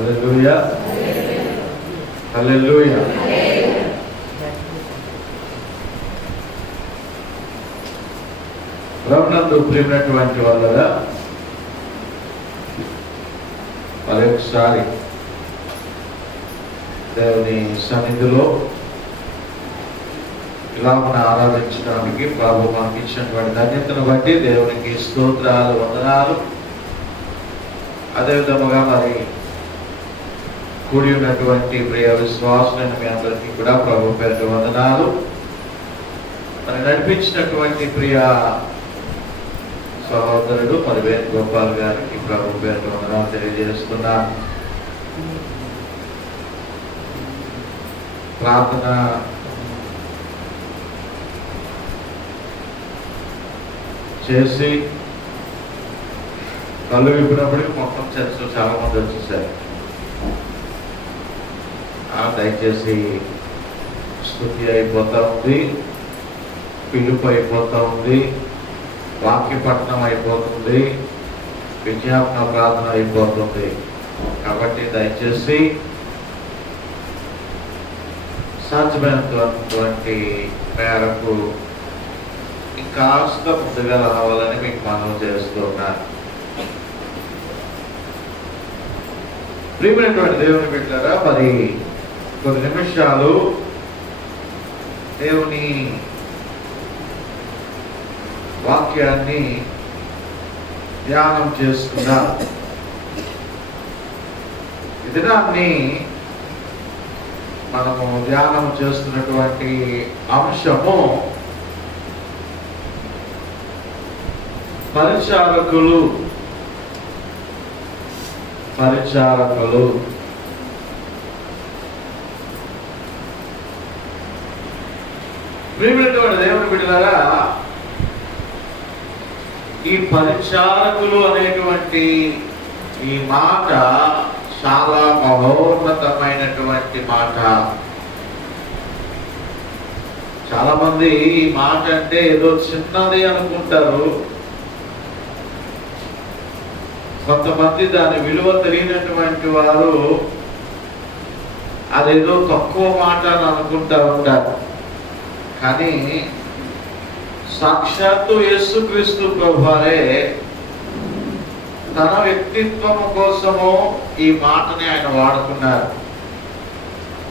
హల్లెలూయా, హల్లెలూయా. ప్రభునందు ప్రియమైనటువంటి వాళ్ళరా, మరొకసారి దేవుని సన్నిధిలో ఇలా మనం ఆరాధించడానికి ప్రభు మనకి ఇచ్చినటువంటి ధన్యతను బట్టి దేవునికి స్తోత్రాలు, వందనాలు. అదేవిధముగా మరి కూడి ఉన్నటువంటి ప్రియ విశ్వాసులను మీ అందరికీ కూడా ప్రభు పేరు వందనాలు. మరి నడిపించినటువంటి ప్రియ సహోదరుడు మరి వేణుగోపాల్ గారికి ప్రభు పేరు వందనాలు తెలియజేస్తున్నాను. ప్రార్థన చేసి కళ్ళు విప్పినప్పటికీ మొత్తం చర్చలో చాలా మంది వచ్చేసారు. దయచేసి స్తుతి అయిపోతూ ఉంది, పిలుపు అయిపోతూ ఉంది, వాక్య పఠనం అయిపోతుంది, విజ్ఞాపన ప్రార్థన అయిపోతుంది. కాబట్టి దయచేసి సాధ్యమైనటువంటి మేరకు ఇంకాస్త ముందుగా రావాలని మీకు మనవి చేస్తున్నాను. ప్రియమైనటువంటి దేవుని బిడ్డలారా, మరి కొన్ని నిమిషాలు దేవుని వాక్యాన్ని ధ్యానం చేసుకున్నాం. ఈ దినాన్ని మనము ధ్యానం చేస్తున్నటువంటి అంశము పరిచారకులు. ప్రియమైనటువంటి దేవుని బిడ్డలారా, ఈ పరిచారకులు అనేటువంటి ఈ మాట చాలా మహోన్నతమైనటువంటి మాట. చాలా మంది ఈ మాట అంటే ఏదో చిన్నది అనుకుంటారు. కొంతమంది దాని విలువ తెలియనటువంటి వారు అదేదో తక్కువ మాట అని అనుకుంటా ఉంటారు. కానీ సాక్షాత్తు యేసుక్రీస్తు ప్రభువారే తన వ్యక్తిత్వము కోసము ఈ మాటని ఆయన వాడుకున్నారు.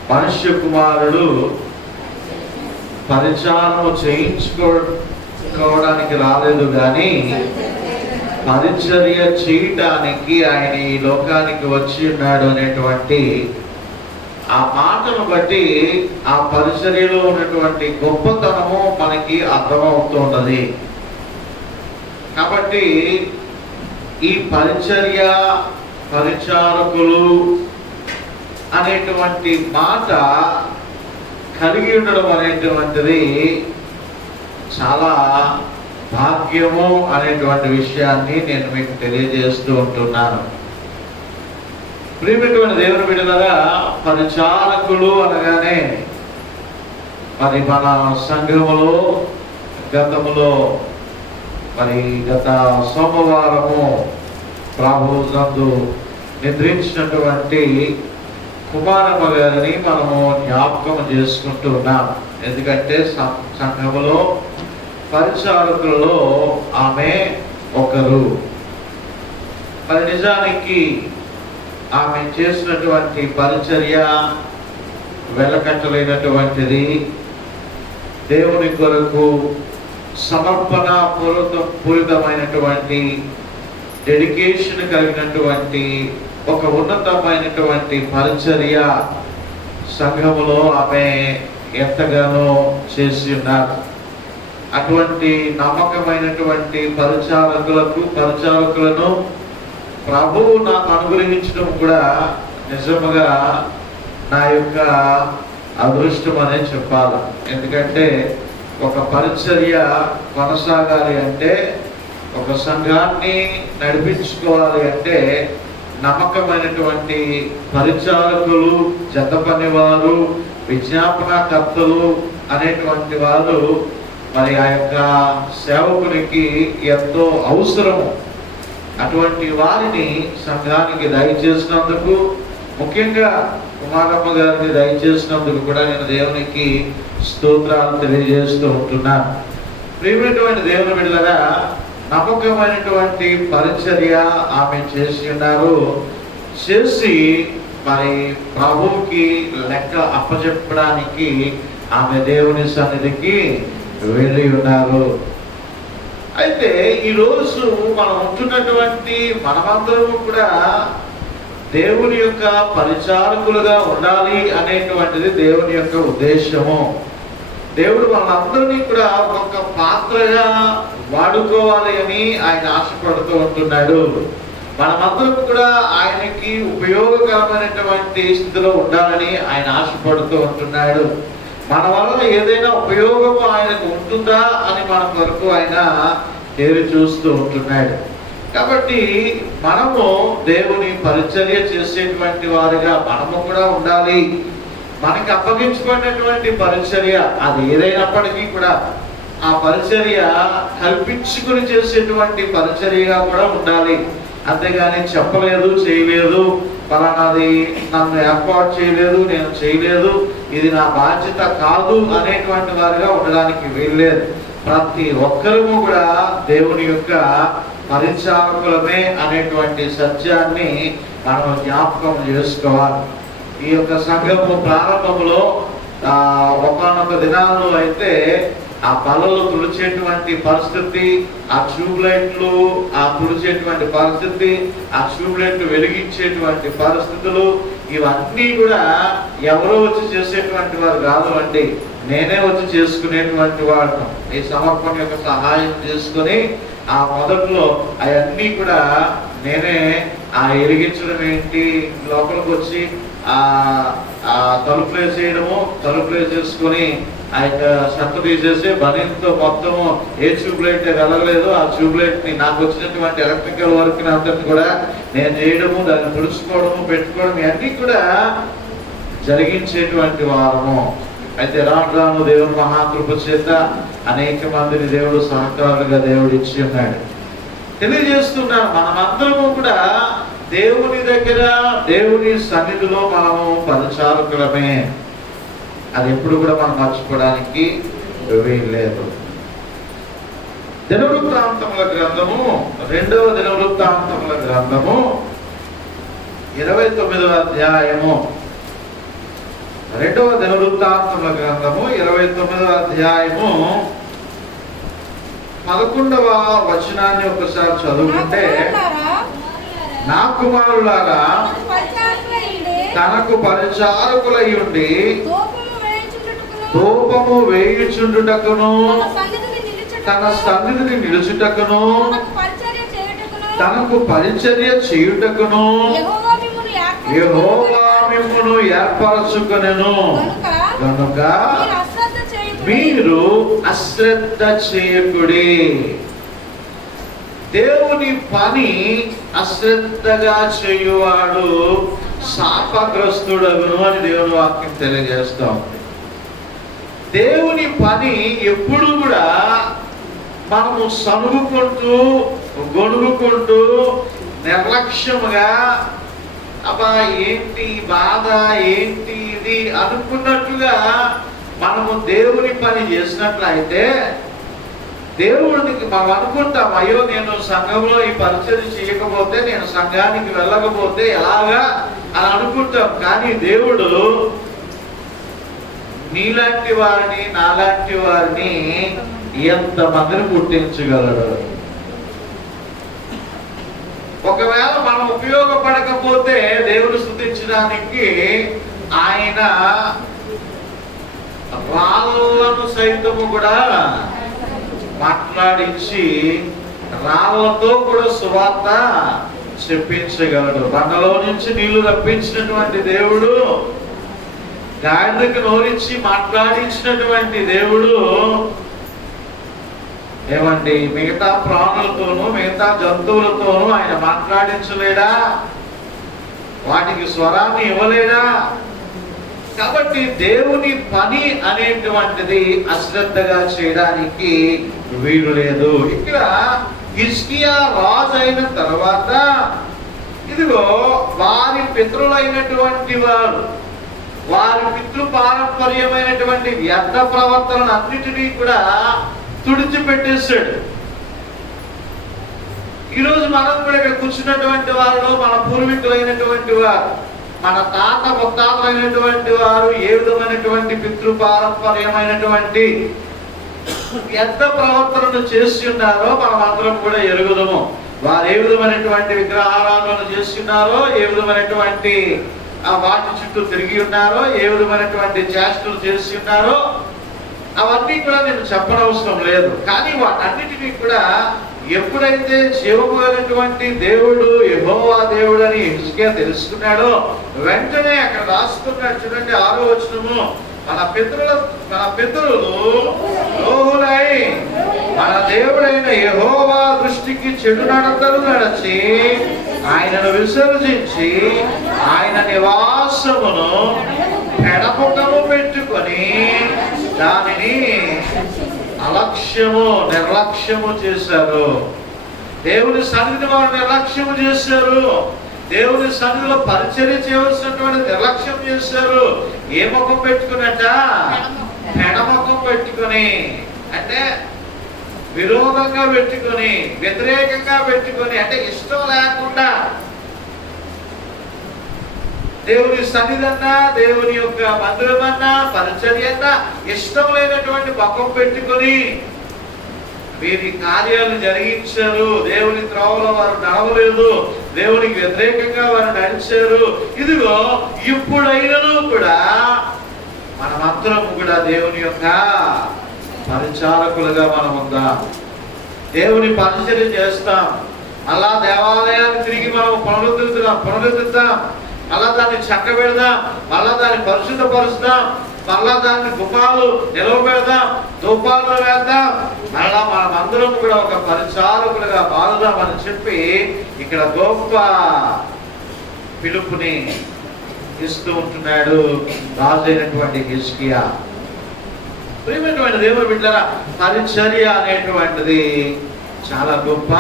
మనుష్య కుమారుడు పరిచారము చేయించుకోవడానికి రాలేదు, కానీ పరిచర్య చేయటానికి ఆయన ఈ లోకానికి వచ్చి ఉన్నాడు అనేటువంటి ఆ మాటను బట్టి ఆ పరిచర్యలో ఉన్నటువంటి గొప్పతనము మనకి అర్థమవుతున్నది. కాబట్టి ఈ పరిచారకులు అనేటువంటి మాట కలిగి ఉండడం అనేటువంటిది చాలా భాగ్యము అనేటువంటి విషయాన్ని నేను మీకు తెలియజేస్తూ ఉంటున్నాను. ప్రియమైనటువంటి దేవుని బిడ్డలారా, పరిచారకులు అనగానే మరి మన సంఘములో గత సోమవారము ప్రభునందు నిద్రించినటువంటి కుమారమ్మ గారిని మనము జ్ఞాపకం చేసుకుంటూ ఉన్నాం. ఎందుకంటే సంఘములో పరిచారకులలో ఆమె ఒకరు. మరి నిజానికి ఆమె చేసినటువంటి పరిచర్య వెలకట్టలేనటువంటిది. దేవుని కొరకు సమర్పణ పూరితమైనటువంటి డెడికేషన్ కలిగినటువంటి ఒక ఉన్నతమైనటువంటి పరిచర్య సంఘములో ఆమె ఎంతగానో చేసి ఉన్నారు. అటువంటి నమ్మకమైనటువంటి పరిచారకులను ప్రభువు నాకు అనుగ్రహించడం కూడా నిజముగా నా యొక్క అదృష్టం అనే చెప్పాలి. ఎందుకంటే ఒక పరిచర్య కొనసాగాలి అంటే, ఒక సంఘాన్ని నడిపించుకోవాలి అంటే నమ్మకమైనటువంటి పరిచారకులు, జత పనివారు, విజ్ఞాపనకర్తలు అనేటువంటి వారు మరి ఆ యొక్క సేవకునికి ఎంతో అవసరము. అటువంటి వారిని సంఘానికి దయచేసినందుకు ముఖ్యంగా కుమారమ్మ గారిని దయచేసినందుకు కూడా నేను దేవునికి స్తోత్రాలు తెలియజేస్తూ ఉంటున్నాను. ప్రియమైనటువంటి దేవుని బిడ్డలారా, నమ్మకమైనటువంటి పరిచర్య ఆమె చేసి ఉన్నారు. చేసి మరి ప్రభువుకి లెక్క అప్పచెప్పడానికి ఆమె దేవుని సన్నిధికి వెళ్ళి ఉన్నారు. అయితే ఈరోజు మనం ఉంటున్నటువంటి మనమందరము కూడా దేవుని యొక్క పరిచారకులుగా ఉండాలి అనేటువంటిది దేవుని యొక్క ఉద్దేశము. దేవుడు మనందరినీ కూడా ఒక పాత్రగా వాడుకోవాలి అని ఆయన ఆశపడుతూ ఉంటున్నాడు. మనమందరం కూడా ఆయనకి ఉపయోగకరమైనటువంటి స్థితిలో ఉండాలని ఆయన ఆశపడుతూ ఉంటున్నాడు. మన వల్ల ఏదైనా ఉపయోగం ఆయనకు ఉంటుందా అని మన కొరకు ఆయన తేరి చూస్తూ ఉంటున్నాడు. కాబట్టి మనము దేవుని పరిచర్య చేసేటువంటి వారిగా మనము కూడా ఉండాలి. మనకి అప్పగించుకున్నటువంటి పరిచర్య అది ఏదైనప్పటికీ కూడా ఆ పరిచర్య కల్పించుకుని చేసేటువంటి పరిచర్యగా కూడా ఉండాలి. అంతేగాని చెప్పలేదు, చేయలేదు, పలానాది నన్ను ఏర్పాటు చేయలేదు, నేను చేయలేదు, ఇది నా బాధ్యత కాదు అనేటువంటి వారిగా ఉండడానికి వీల్లేదు. ప్రతి ఒక్కరము కూడా దేవుని యొక్క పరిచారకులమే అనేటువంటి సత్యాన్ని మనం జ్ఞాపకం చేసుకోవాలి. ఈ యొక్క సంఘము ప్రారంభంలో ఒకనొక దినాల్లో అయితే ఆ బలలు తుడిచేటువంటి పరిస్థితి, ఆ ట్యూబ్లైట్లు ఆ తుడిచేటువంటి పరిస్థితి, ఆ ట్యూబ్లైట్లు వెలిగించేటువంటి పరిస్థితులు, ఇవన్నీ కూడా ఎవరో వచ్చి చేసేటువంటి వారు కాదు అండి, నేనే వచ్చి చేసుకునేటువంటి వాడు. ఈ సమర్పణ యొక్క సహాయం చేసుకుని ఆ మొదట్లో అవన్నీ కూడా నేనే వెలిగించడం ఏంటి, లోపలికి వచ్చి ఆ తలుపులు వేసేయడము, తలుపులు వేసేసుకొని ఆ యొక్క షర్ట్ తీసేసి బనీన్తో మొత్తము ఏ ట్యూబ్లైట్ వెళ్ళలేదు, ఆ ట్యూబ్లైట్ ని నాకు వచ్చినటువంటి ఎలక్ట్రికల్ వర్క్ అంతటి కూడా నేను చేయడము, దాన్ని తుడుచుకోవడము, పెట్టుకోవడం ఇవన్నీ కూడా జరిగించేటువంటి వారము. అయితే రాను రాను దేవుని మహాకృప చేత అనేక మందిని దేవుడు సహకారులుగా దేవుడు ఇచ్చి ఉన్నాడు. తెలియజేస్తున్నాను, మనమందరము కూడా దేవుని దగ్గర, దేవుని సన్నిధిలో మనము పరిచారకులమే. అది ఎప్పుడు కూడా మనం మర్చిపోవడానికి వీల్లేదు. దినవృత్తాంతముల గ్రంథము, 2వ దినవృత్తాంతముల గ్రంథము 29వ అధ్యాయము, 2వ దినవృత్తాంతముల గ్రంథము 29వ అధ్యాయము 11వ వచనాన్ని ఒకసారి చదువుకుంటే, నా కుమారులారా తనకు పరిచారకులై ఉండి ధూపము వేయుచుండుటకును, తన సన్నిధిని నిలుచుటకును, తనకు పరిచర్య చేయుటకును యెహోవా మిమ్మును ఏర్పరచుకొనెను కనుక మీరు అశ్రద్ధ చేయకుడి. దేవుని పని అశ్రద్ధగా చేయువాడు శాపగ్రస్తుడగును అని దేవుని వాక్యం తెలియజేస్తాం. దేవుని పని ఎప్పుడు కూడా మనము సనుగుకుంటూ, గొనుగుకుంటూ, నిర్లక్ష్యముగా అబ్బా ఏంటి బాధ, ఏంటి ఇది అనుకున్నట్టుగా మనము దేవుని పని చేసినట్లయితే దేవుడికి మనం అనుకుంటాం, అయ్యో నేను సంఘంలో ఈ పరిచర్య చేయకపోతే, నేను సంఘానికి వెళ్ళకపోతే ఎలాగా అని అనుకుంటాం. కానీ దేవుడు నీలాంటి వారిని, నాలాంటి వారిని ఎంతమందిని పుట్టించగలడు. ఒకవేళ మనం ఉపయోగపడకపోతే దేవుడు స్తుతించడానికి ఆయన రాళ్ళను సైతము కూడా మాట్లాడించి రాళ్లతో కూడా సువార్త చెప్పించగలడు. బండలో నుంచి నీళ్లు రప్పించినటువంటి దేవుడు, గాడిదకు నోరించి మాట్లాడించినటువంటి దేవుడు ఏమండి మిగతా ప్రాణులతోనూ, మిగతా జంతువులతోనూ ఆయన మాట్లాడించలేడా? వాటికి స్వరాన్ని ఇవ్వలేడా? కాబట్టి దేవుని పని అనేటువంటిది అశ్రద్ధగా చేయడానికి వీలు లేదు. ఇక్కడ హిజ్కియా రాజు అయిన తర్వాత ఇదిగో వారి పితరులైనటువంటి వారు వారి పితృ పారంపర్యమైనటువంటి వ్యర్థ ప్రవర్తనలు అన్నిటినీ కూడా తుడిచిపెట్టేశాడు. ఈరోజు మనం కూడా ఇక్కడ కూర్చున్నటువంటి వారిలో మన పూర్వీకులైనటువంటి వారు, మన తాత ముత్తాతలైనటువంటి వారు ఏ విధమైనటువంటి పితృ పారంపర్యమైనటువంటి వ్యర్థ ప్రవర్తనను చేసి ఉన్నారో మనం అందరం కూడా ఎరుగుదము. వారు ఏ విధమైనటువంటి విగ్రహారాధనలు చేస్తున్నారో, ఏ విధమైనటువంటి వాటి చుట్టూ తిరిగి ఉన్నారో, ఏ విధమైనటువంటి చేష్టలు చేసి ఉన్నారో అవన్నీ కూడా నేను చెప్పనవసరం లేదు. కానీ వాటన్నిటినీ కూడా ఎప్పుడైతే జీవమైనటువంటి దేవుడు యెహోవా దేవుడు అని హిజ్కియా తెలుసుకున్నాడో వెంటనే అక్కడ రాసుకున్నాడు. చూడండి 6వ వచనము, మన పితరులు లోహులై మన దేవుడైన యెహోవా దృష్టికి చెడు నడతలు నడిచి ఆయనను విసర్జించి ఆయన నివాసమును పెడముఖము పెట్టుకొని దానిని నిర్లక్ష్యము చేశారు. దేవుని సన్నిధిని వారు నిర్లక్ష్యము చేశారు. దేవుని సన్నిధిలో పరిచర్య చేయవలసినటువంటి నిర్లక్ష్యం చేశారు. ఏ ముఖం పెట్టుకున్నట? పెడముఖం పెట్టుకొని, అంటే విరోధంగా పెట్టుకొని, వ్యతిరేకంగా పెట్టుకొని, అంటే ఇష్టం లేకుండా దేవుని సన్నిధన్నా, దేవుని యొక్క మందిరమన్నా, పరిచర్య అన్నా ఇష్టం లేనటువంటి ముఖం పెట్టుకొని వీరి కార్యాలు జరిగించారు. దేవుని త్రోవలో వారు నడవలేదు, దేవునికి వ్యతిరేకంగా వారు నడిచారు. ఇదిగో ఇప్పుడైనను కూడా మనమందరం కూడా దేవుని యొక్క పరిచారకులుగా మనం ఉందాం. దేవుని పరిచర్య చేస్తాం. అలా దేవాలయాన్ని తిరిగి మనం పునరుద్ధరిద్దాం. మళ్ళా దాన్ని చక్కబెడదాం, మళ్ళా దాన్ని పరిశుద్ధపరుస్తాం, మళ్ళా దాన్ని గుమ్మాలు నిలవబెడదాం, ధూపాలు వేద్దాం, మళ్ళా మనమందరం కూడా ఒక పరిచారకులుగా మారుదామని చెప్పి ఇక్కడ గొప్ప పిలుపుని ఇస్తూ ఉంటున్నాడు రాజైనటువంటి హిజ్కియా. ప్రియమైనటువంటి దేవుని బిడ్డలారా, పరిచర్య అనేటువంటిది చాలా గొప్ప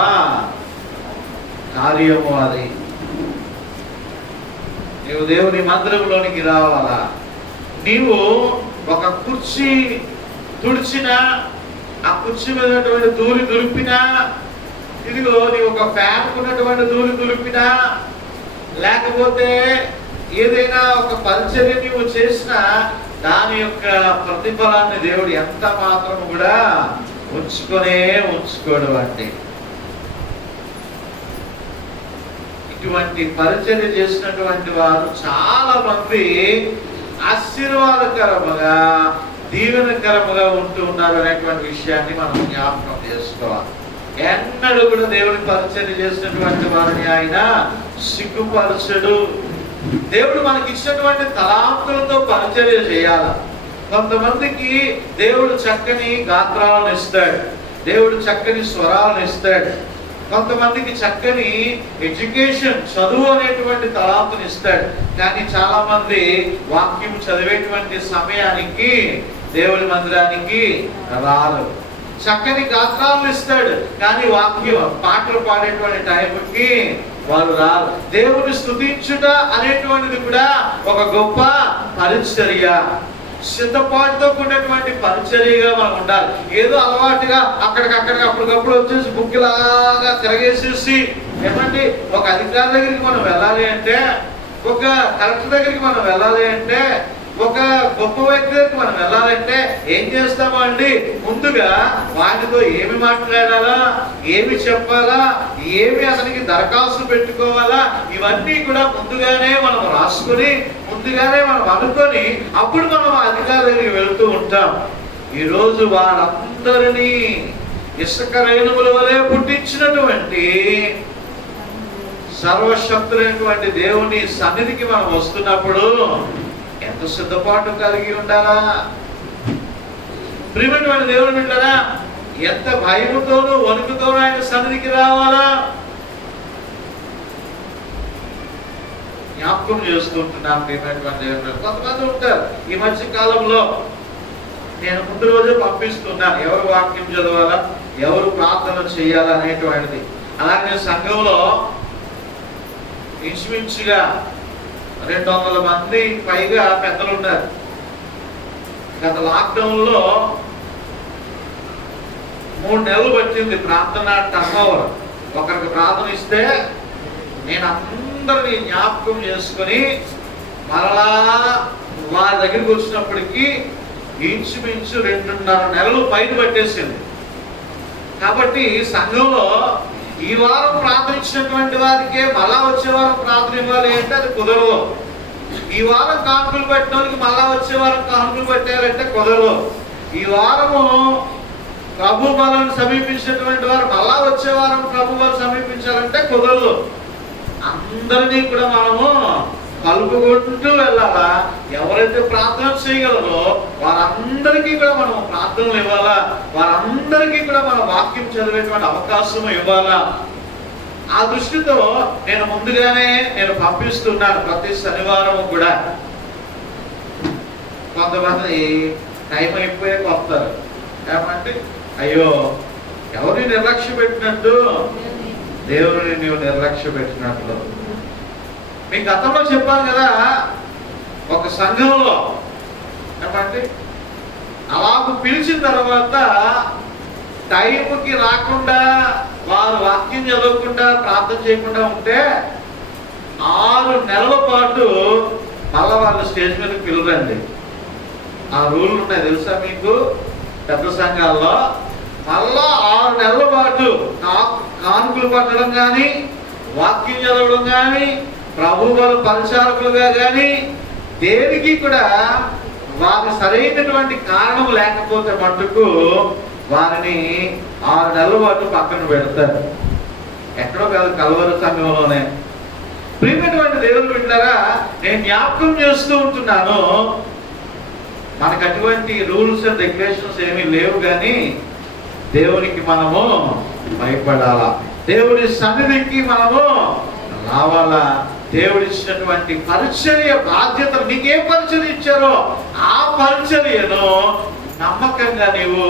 కార్యము. అది నీవు దేవుని మందిరంలోనికి రావాలా, నీవు ఒక కుర్చీ తుడిచినా, ఆ కుర్చీ మీద ఉన్నటువంటి ధూళి దులిపినా, ఇదిగో నీవు ఒక ఫ్యాన్ ఉన్నటువంటి ధూళి దులిపినా, లేకపోతే ఏదైనా ఒక పరిచర్య నీవు చేసినా దాని యొక్క ప్రతిఫలాన్ని దేవుడు ఎంత మాత్రం కూడా ఉంచుకోడు. అంటే ఇటువంటి పరిచర్య చేసినటువంటి వారు చాలా మంది ఆశీర్వాదకరముగా, దీవెనకరముగా ఉంటూ ఉన్నారు అనేటువంటి విషయాన్ని మనం జ్ఞాపకం చేసుకోవాలి. ఎన్నడూ కూడా దేవుని పరిచర్య చేసినటువంటి వారిని ఆయన సిగ్గుపరచడు. దేవుడు మనకి ఇచ్చినటువంటి తలాంతులతో పరిచర్య చేయాలి. కొంతమందికి దేవుడు చక్కని గాత్రాలను ఇస్తాడు, దేవుడు చక్కని స్వరాలను ఇస్తాడు, కొంతమందికి చక్కని ఎడ్యుకేషన్, చదువు అనేటువంటి తలాంతుని ఇస్తాడు. కానీ చాలా మంది వాక్యం చదివేటువంటి సమయానికి దేవుని మందిరానికి రారు. చక్కని గాత్రాలను ఇస్తాడు, కానీ వాక్యం పాటలు పాడేటువంటి టైంకి వారు రారు. దేవుని స్తుతించుట అనేటువంటిది కూడా ఒక గొప్ప పరిచర్య. సిద్ధపాటుతో కూడినటువంటి పరిచర్యగా మనం ఉండాలి. ఏదో అలవాటుగా అప్పటికప్పుడు వచ్చేసి బుక్కిలాగా తిరగేసేసి, ఏమంటే ఒక అధికారి దగ్గరికి మనం వెళ్ళాలి అంటే, ఒక కలెక్టర్ దగ్గరికి మనం వెళ్ళాలి అంటే, ఒక గొప్ప వ్యక్తి దగ్గరికి మనం వెళ్ళాలంటే ఏం చేస్తామండి? ముందుగా వాటితో ఏమి మాట్లాడాలా, ఏమి చెప్పాలా, ఏమి అతనికి దరఖాస్తు పెట్టుకోవాలా, ఇవన్నీ కూడా ముందుగానే మనం రాసుకొని, ముందుగానే మనం అనుకొని అప్పుడు మనం అధికారి దగ్గరికి వెళుతూ ఉంటాం. ఈరోజు వారందరినీ ఇసుక రేణువుల వలె పుట్టించినటువంటి సర్వశక్తులైనటువంటి దేవుని సన్నిధికి మనం వస్తున్నప్పుడు ఎంత సిద్ధపాటు కలిగి ఉండాలా? ప్రియమైనటువంటి దేవుని బిడ్డలారా, ఎంత భయముతోనూ వణుకుతోనూ ఆయన సన్నిధికి రావాలా? జ్ఞాపకం చేసుకుంటున్నాం. ప్రియమైనటువంటి దేవుని, కొంతమంది ఉంటారు ఈ మధ్య కాలంలో, నేను ముందు రోజే పంపిస్తున్నాను ఎవరు వాక్యం చదవాలా, ఎవరు ప్రార్థన చేయాలా అనేటువంటిది. అలాగే సంఘంలో ఇంచుమించుగా 200 మంది పైగా పెద్దలు ఉన్నారు. గత లాక్డౌన్లో 3 నెలలు పట్టింది ప్రార్థన టర్నోవర్. ఒకరికి ప్రార్థన ఇస్తే నేను అందరినీ జ్ఞాపకం చేసుకుని మరలా వారి దగ్గరికి వచ్చినప్పటికీ ఇంచుమించు 2.5 నెలలు పైన పట్టేసింది. కాబట్టి సంఘంలో ఈ వారం ప్రార్థించినటువంటి వారికే మళ్ళా వచ్చే వారం ప్రార్థన ఇవ్వాలి అంటే అది కుదరదు. ఈ వారం కానుకలు పెట్టిన వాళ్ళకి మళ్ళా వచ్చే వారం కానుకలు పెట్టారంటే కుదరదు. ఈ వారము ప్రభు బలను సమీపించినటువంటి వారు మళ్ళా వచ్చే వారం ప్రభు బలం సమీపించాలంటే కుదరదు. అందరినీ కూడా మనము కలుపుకుంటూ వెళ్ళాలా. ఎవరైతే ప్రార్థన చేయగలరో వారందరికీ కూడా మనం ప్రార్థనలు ఇవ్వాలా. వారందరికీ కూడా మనం వాక్యం చదివేటువంటి అవకాశం ఇవ్వాలా. ఆ దృష్టితో నేను ముందుగానే పంపిస్తున్నాను ప్రతి శనివారం కూడా. కొంతమంది టైం అయిపోయాక వస్తారు. ఏమంటే అయ్యో ఎవరిని నిర్లక్ష్య పెట్టినట్టు, దేవుడిని నీవు నిర్లక్ష్య పెట్టినట్లు. మీ గతంలో చెప్పాను కదా, ఒక సంఘంలో ఏమంటే అలాగ పిలిచిన తర్వాత టైంకి రాకుండా వారు వాక్యం చదవకుండా ప్రార్థన చేయకుండా ఉంటే 6 నెలల పాటు మళ్ళా వాళ్ళు స్టేజ్ మీదకి పిలరండి. ఆ రూల్ ఉన్నాయి తెలుసా మీకు? పెద్ద సంఘాల్లో మళ్ళా 6 నెలల పాటు కానుకలు పట్టడం కానీ, వాక్యం చదవడం కానీ, ప్రభు వాళ్ళ పరిచారకులుగా కానీ దేనికి కూడా వారి సరైనటువంటి కారణం లేకపోతే మట్టుకు వారిని 6 నెలల పాటు పక్కన పెడతారు. ఎక్కడో కాదు, కల్వరి సమయంలోనే. ప్రియమైనటువంటి దేవుని బిడ్డలారా, నేను జ్ఞాపకం చేస్తూ ఉంటున్నాను, మనకు అటువంటి రూల్స్ అండ్ రెగ్యులేషన్స్ ఏమీ లేవు. కానీ దేవునికి మనము భయపడాలా, దేవుని సన్నిధికి మనము రావాలా. దేవుడిచ్చినటువంటి పరిచర్య బాధ్యతలు, నీకే పరిచర్య ఇచ్చారో ఆ పరిచర్యను నమ్మకంగా నీవు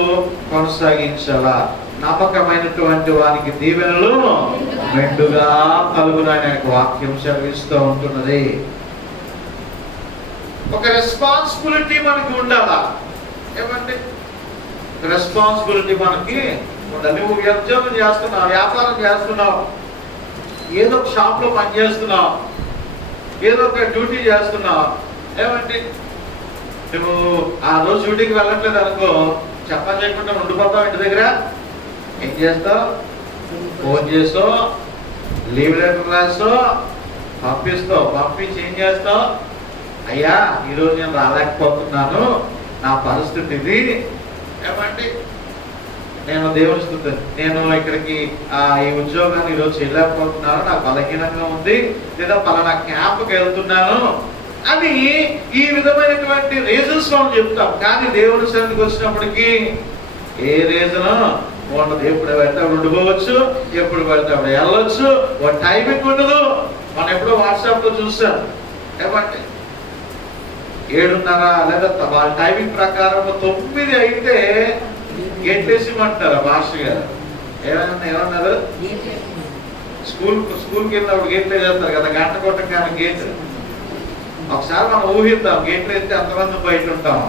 కొనసాగించాలా. నమ్మకమైనటువంటి వారికి దీవెనలు మెండుగా కలుగునని వాక్యం సెలవిస్తూ ఉంటున్నది. ఒక రెస్పాన్సిబిలిటీ మనకి ఉండాలా. ఏమంటే రెస్పాన్సిబిలిటీ మనకి ఉండాలి. నువ్వు ఉద్యోగం చేస్తున్నావు, వ్యాపారం చేస్తున్నావు, ఏదో ఒక షాప్లో పనిచేస్తున్నావు, ఏదో ఒక డ్యూటీ చేస్తున్నావు. ఏమంటే నువ్వు ఆ రోజు డ్యూటీకి వెళ్ళట్లేదు అనుకో, చెప్పని చేయకుండా ఉండిపోతావు. ఇంటి దగ్గర ఏం చేస్తావు? ఫోన్ చేస్తావు, లీవ్ లెటర్ రాస్తావు, పంపిస్తావు. పంపించి ఏం చేస్తావు? అయ్యా ఈరోజు నేను రాలేకపోతున్నాను, నా పరిస్థితి ఇది. ఏమంటే నేను దేవుని స్తుతిస్తాను, నేను ఇక్కడికి ఈ ఉద్యోగాన్ని ఈరోజు చేయలేకపోతున్నాను, నాకు బలహీనంగా ఉంది, లేదా పలానా క్యాంప్కి వెళ్తున్నాను అని ఈ విధమైనటువంటి రీజన్స్ మనం చెప్తాం. కానీ దేవుని సన్నిధికి వచ్చినప్పటికీ ఏ రీజన్ ఉండదు. ఎప్పుడు పడితే అప్పుడు ఉండిపోవచ్చు, ఎప్పుడు పడితే అప్పుడు వెళ్ళొచ్చు, ఒక టైమింగ్ ఉండదు. మనం ఎప్పుడో వాట్సాప్లో చూసాం. ఏమంటే 7:30 లేదా వాళ్ళ టైమింగ్ ప్రకారం 9 అయితే గేట్లు వేసిమంటారు మాస్టర్ గారు. ఏమన్నారు? స్కూల్కి వెళ్ళినప్పుడు గేట్లు వేసేస్తారు కదా, గంట కొట్టగానే గేట్. ఒకసారి మనం ఊహిద్దాం, గేట్లు వేస్తే ఎంతమంది బయట ఉంటాం.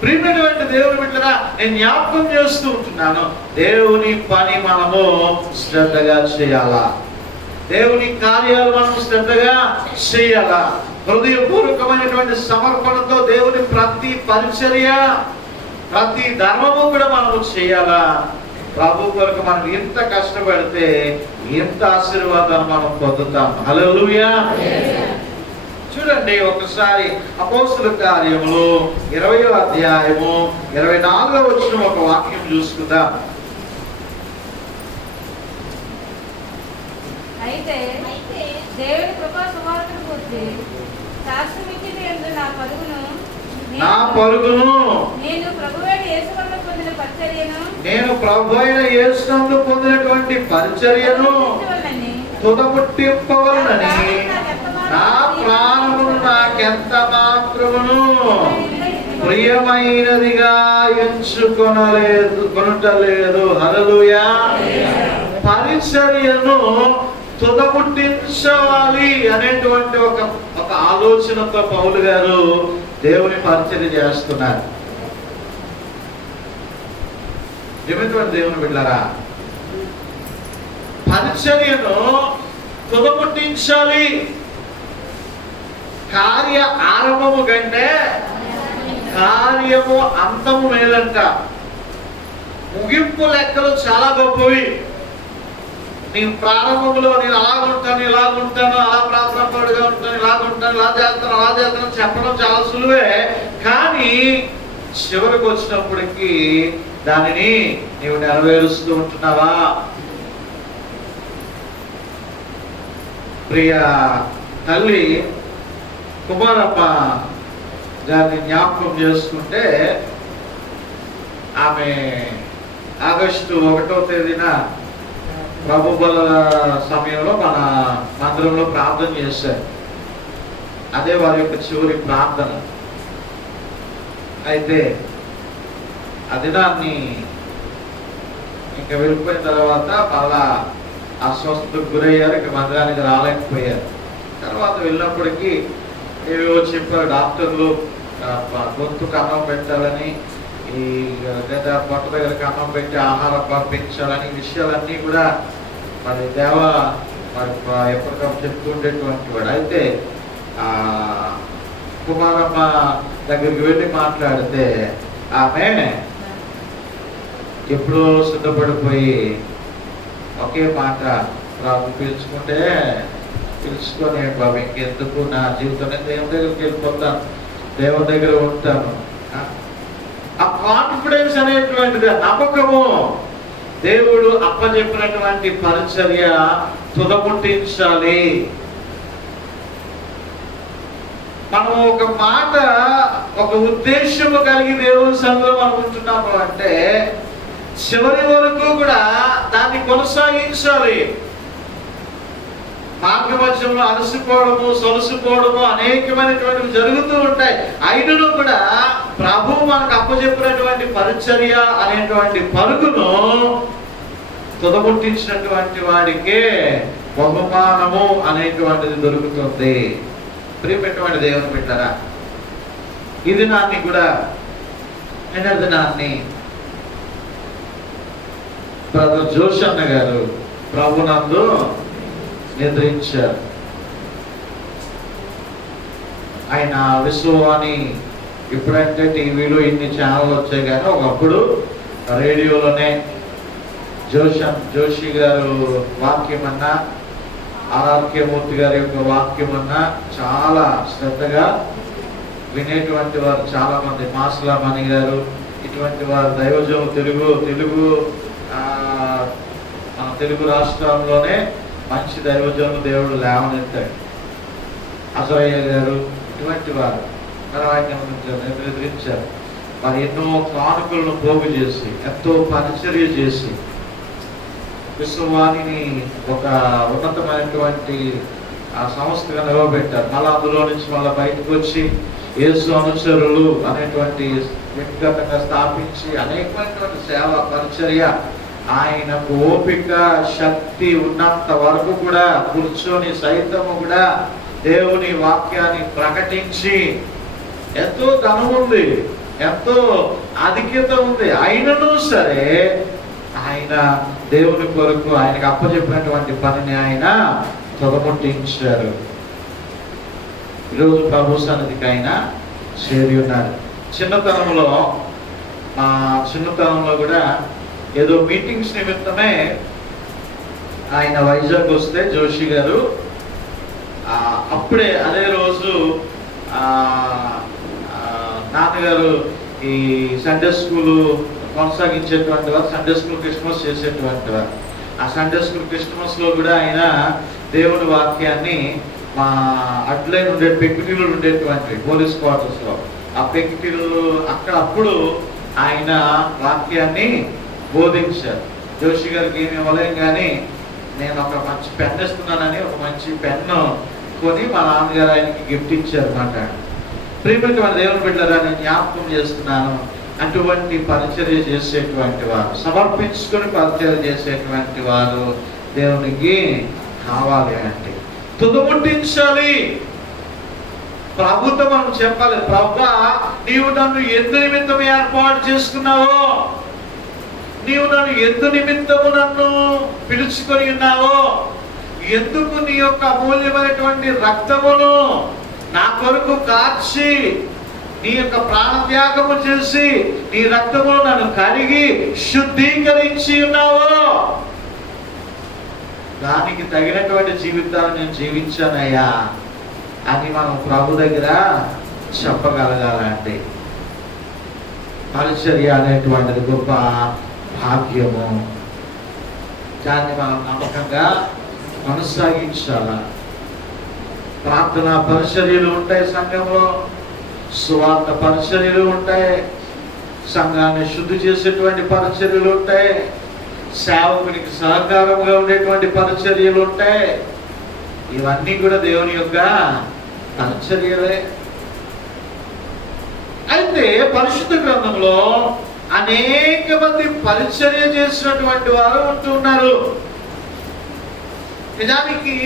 ప్రియమైనటువంటి దేవుని బిడ్డలారా, నేను జ్ఞాపకం చేస్తూ ఉంటున్నాను, దేవుని పని మనము శ్రద్ధగా చేయాలా. దేవుని కార్యాలు మనం శ్రద్ధగా చేయాలా. హృదయపూర్వకమైనటువంటి సమర్పణతో దేవుని ప్రతి పరిచర్య, ప్రతి ధర్మము కూడా మనము చేయాలా. ప్రభు కొరకు మనం ఎంత కష్టపడితే ఎంత ఆశీర్వాదాన్ని మనం పొందుతాం. హల్లెలూయా. చూడండి ఒకసారి అపోస్తలుల కార్యములు 20వ అధ్యాయము 24వ వచనం ఒక వాక్యం చూసుకుందాం. అయితే దేవుని కృపా సువార్తను గూర్చి శాస్త్రమిచ్చిన యందు నా పరుగును నేను ప్రభువైన యేసునందు పొందినటువంటి పరిచర్యను తుదముట్టింపవలనని నా ప్రాణమును నాకెంత మాత్రమును ప్రియమైనదిగా ఎంచుకొనలేదు. హల్లెలూయా. పరిచర్యను తుదముట్టించాలి అనేటువంటి ఒక ఆలోచనతో పౌలు గారు దేవుని పరిచర్య చేస్తున్నారు. ఏమైనటువంటి దేవుని బిడ్డలారా, పరిచర్యను తుదముట్టించాలి. కార్య ఆరంభము కంటే కార్యము అంతము మేలంట. ముగింపు లెక్కలు చాలా గొప్పవి. నేను ప్రారంభంలో నేను అలాగుంటాను, ఇలాగుంటాను, అలా ప్రారంభంగా ఉంటాను, ఇలాగుంటాను, ఇలా చేస్తాను చెప్పడం చాలా సులువే. కానీ చివరికి వచ్చినప్పటికీ దానిని నీవు నెరవేరుస్తూ ఉంటున్నావా? ప్రియ తల్లి కుమారమ్మ గారిని జ్ఞాపకం చేసుకుంటే, ఆమె ఆగస్టు 1వ తేదీన ప్రభు బల సమయంలో మన మందిరంలో ప్రార్థన చేశారు. అదే వారి యొక్క చివరి ప్రార్థన. అయితే ఆ దినాన్ని ఇంకా వెళ్ళిపోయిన తర్వాత మళ్ళా అస్వస్థతకు గురయ్యారు. ఇక మందిరానికి రాలేకపోయారు. తర్వాత వెళ్ళినప్పటికీ ఏవో చెప్పారు డాక్టర్లు, గొంతుకు అన్నం పెట్టాలని, ఈ లేదా పొట్ట దగ్గరికి అన్నం పెట్టి ఆహారం పంపించాలని విషయాలన్నీ కూడా మరి దేవ మరి ఎప్పటికప్పుడు చెప్తూ ఉండేటువంటి వాడు. అయితే కుమారమ్మ దగ్గరికి వెళ్ళి మాట్లాడితే ఆమె ఎప్పుడో సిద్ధపడిపోయి ఒకే మాట, రాబు పిలుచుకుంటే పిలుచుకొని బాబు ఇంకెందుకు, నా జీవితం దేవుని దగ్గరికి వెళ్ళిపోతాను, దేవుని దగ్గర ఉంటాను. ఆ కాన్ఫిడెన్స్ అనేటువంటిది, నమ్మకము, దేవుడు అప్పచెప్పినటువంటి పరిచర్య తుదముట్టించాలి. మనం ఒక మాట, ఒక ఉద్దేశము కలిగి దేవుని సంఘంలో మనం ఉంటున్నాము అంటే చివరి వరకు కూడా దాన్ని కొనసాగించాలి. మార్గ మధ్యంలో అలసిపోవడము, సొలసిపోవడము అనేకమైనటువంటివి జరుగుతూ ఉంటాయి. అయినను కూడా ప్రభు మనకు అప్పచెప్పినటువంటి పరిచర్య అనేటువంటి పరుగును తుదముట్టించినటువంటి వాడికే బహుమానము అనేటువంటిది దొరుకుతుంది. ప్రియమైనటువంటి దేవుని బిడ్డలారా, ఈ దినాన్ని కూడా దినాన్ని బ్రదర్ జోషన్న గారు ప్రభునందు నిద్రించారు. ఆయన విశ్వవాణి ఇప్పుడంటే టీవీలో ఇన్ని ఛానల్ వచ్చాయి, కానీ ఒకప్పుడు రేడియోలోనే జోషి గారు వాక్యం అన్నా, ఆర్కే మూర్తి గారి యొక్క వాక్యం అన్నా చాలా శ్రద్ధగా వినేటువంటి వారు చాలా మంది. మాసులా మణి గారు, ఇటువంటి వారు దైవజనం తెలుగు మన తెలుగు రాష్ట్రంలోనే మంచి దైవజనులు దేవుడు లేవనెత్తాడు. అజరయ్య గారు, ఇటువంటి వారు ఎదిరించారు. మరి ఎన్నో కానుకలను పోగు చేసి, ఎంతో పరిచర్య చేసి విశ్వవాణిని ఒక ఉన్నతమైనటువంటి ఆ సంస్థగా నిలవబెట్టారు. మళ్ళీ అందులో నుంచి మళ్ళీ బయటకు వచ్చి యేసు అనుచరులు అనేటువంటి వ్యక్తిగతంగా స్థాపించి అనేకమైనటువంటి సేవ పరిచర్య, ఆయనకు ఓపిక శక్తి ఉన్నంత వరకు కూడా కూర్చొని సైతము కూడా దేవుని వాక్యాన్ని ప్రకటించి, ఎంతో ధనం ఉంది, ఎంతో ఆధిక్యత ఉంది, అయినను సరే ఆయన దేవుని కొరకు ఆయనకు అప్పచెప్పినటువంటి పనిని ఆయన తుదముట్టించారు. ఈరోజు ప్రభు సన్నిధికి ఆయన చేరి ఉన్నారు. మా చిన్నతనంలో కూడా ఏదో మీటింగ్స్ నిమిత్తమే ఆయన వైజాగ్ వస్తే జోషి గారు అప్పుడే అదే రోజు నాన్నగారు ఈ సండే స్కూలు కొనసాగించేటువంటి వారు, సండే స్కూల్ క్రిస్మస్ చేసేటువంటి వారు. ఆ సండే స్కూల్ క్రిస్మస్ లో కూడా ఆయన దేవుని వాక్యాన్ని మా అడ్లైన్ ఉండే పెక్కిటీలు ఉండేటువంటి పోలీస్ క్వార్టర్స్ లో, ఆ పెక్కిటీలు అప్పుడు ఆయన వాక్యాన్ని బోధించారు. జోషి గారికి ఏమి ఇవ్వలేం, కానీ నేను ఒక మంచి పెన్ ఇస్తున్నానని ఒక మంచి పెన్ను కొని మా నాన్నగారు ఆయనకి గిఫ్ట్ ఇచ్చారు అన్నమాట. ప్రియమైన దేవుని బిడ్డలారా, నేను జ్ఞాపకం చేస్తున్నాను, అటువంటి పరిచర్య చేసేటువంటి వారు, సమర్పించుకొని పరిచర్య చేసేటువంటి వారు దేవునికి కావాలి అంటే తుదముట్టించాలి. ప్రభుత్వం మనం చెప్పాలి, ప్రభువా నీవు నన్ను ఎందు నిమిత్తం ఏర్పాటు చేసుకున్నావో, నీవు నన్ను ఎందు నిమిత్తము నన్ను పిలుచుకొని ఉన్నావో, ఎందుకు నీ యొక్క అమూల్యమైనటువంటి రక్తమును నా కొరకు కార్చి నీ యొక్క ప్రాణత్యాగము చేసి నీ రక్తమును నన్ను కడిగి శుద్ధీకరించి ఉన్నావో, దానికి తగినటువంటి జీవితాన్ని నేను జీవించానయ్యా అని మనం ప్రభు దగ్గర చెప్పగలగాలండి. పరిచర్య అనేటువంటిది గొప్ప భాగ్యము. దాన్ని మనం నమ్మకంగా కొనసాగించాల. ప్రార్థనా పరిచర్యలు ఉంటాయి సంఘంలో, సువార్త పరిచర్యలు ఉంటాయి, సంఘాన్ని శుద్ధి చేసేటువంటి పరిచర్యలు ఉంటాయి, సేవకునికి సహకారంగా ఉండేటువంటి పరిచర్యలు ఉంటాయి. ఇవన్నీ కూడా దేవుని యొక్క పరిచర్యలే. అయితే పరిశుద్ధ గ్రంథంలో అనేక మంది పరిచర్య చేసినటువంటి వారు ఉంటున్నారు. నిజానికి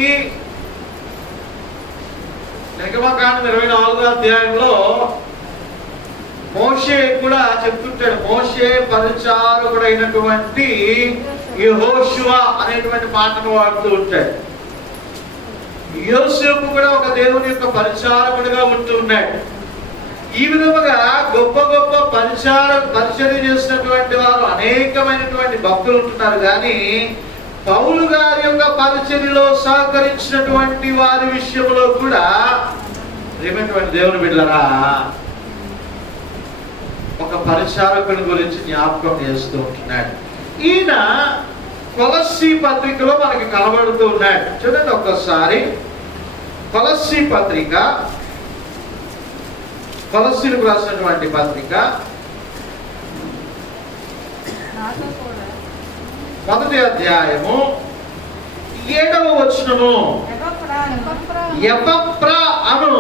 నిర్గమకాండం 24వ అధ్యాయంలో మోషే కూడా చెప్తుంటాడు. మోషే పరిచారకుడు అయినటువంటి యెహోషువ అనేటువంటి మాటను వాడుతూ ఉంటాడు. యోసేపు కూడా ఒక దేవుని యొక్క పరిచారకుడిగా ఉంటూ ఉన్నాడు. ఈ విధముగా గొప్ప గొప్ప పరిచర్య చేసినటువంటి వారు అనేకమైనటువంటి భక్తులు ఉంటున్నారు. కానీ పౌలు గారి యొక్క పరిచర్యలో సహకరించినటువంటి వారి విషయంలో కూడా ఏమైనటువంటి దేవుని బిడ్డలారా ఒక పరిచారకుని గురించి జ్ఞాపకం చేస్తూ ఉంటున్నాడు. ఈయన కొలస్సీ పత్రికలో మనకి కనబడుతూ ఉన్నాడు. చూడండి ఒక్కసారి, కొలస్సీ పత్రిక, కొలస్సీలకు రాసినటువంటి పత్రిక 1వ అధ్యాయము 7వ వచనము. ఎపఫ్రా అను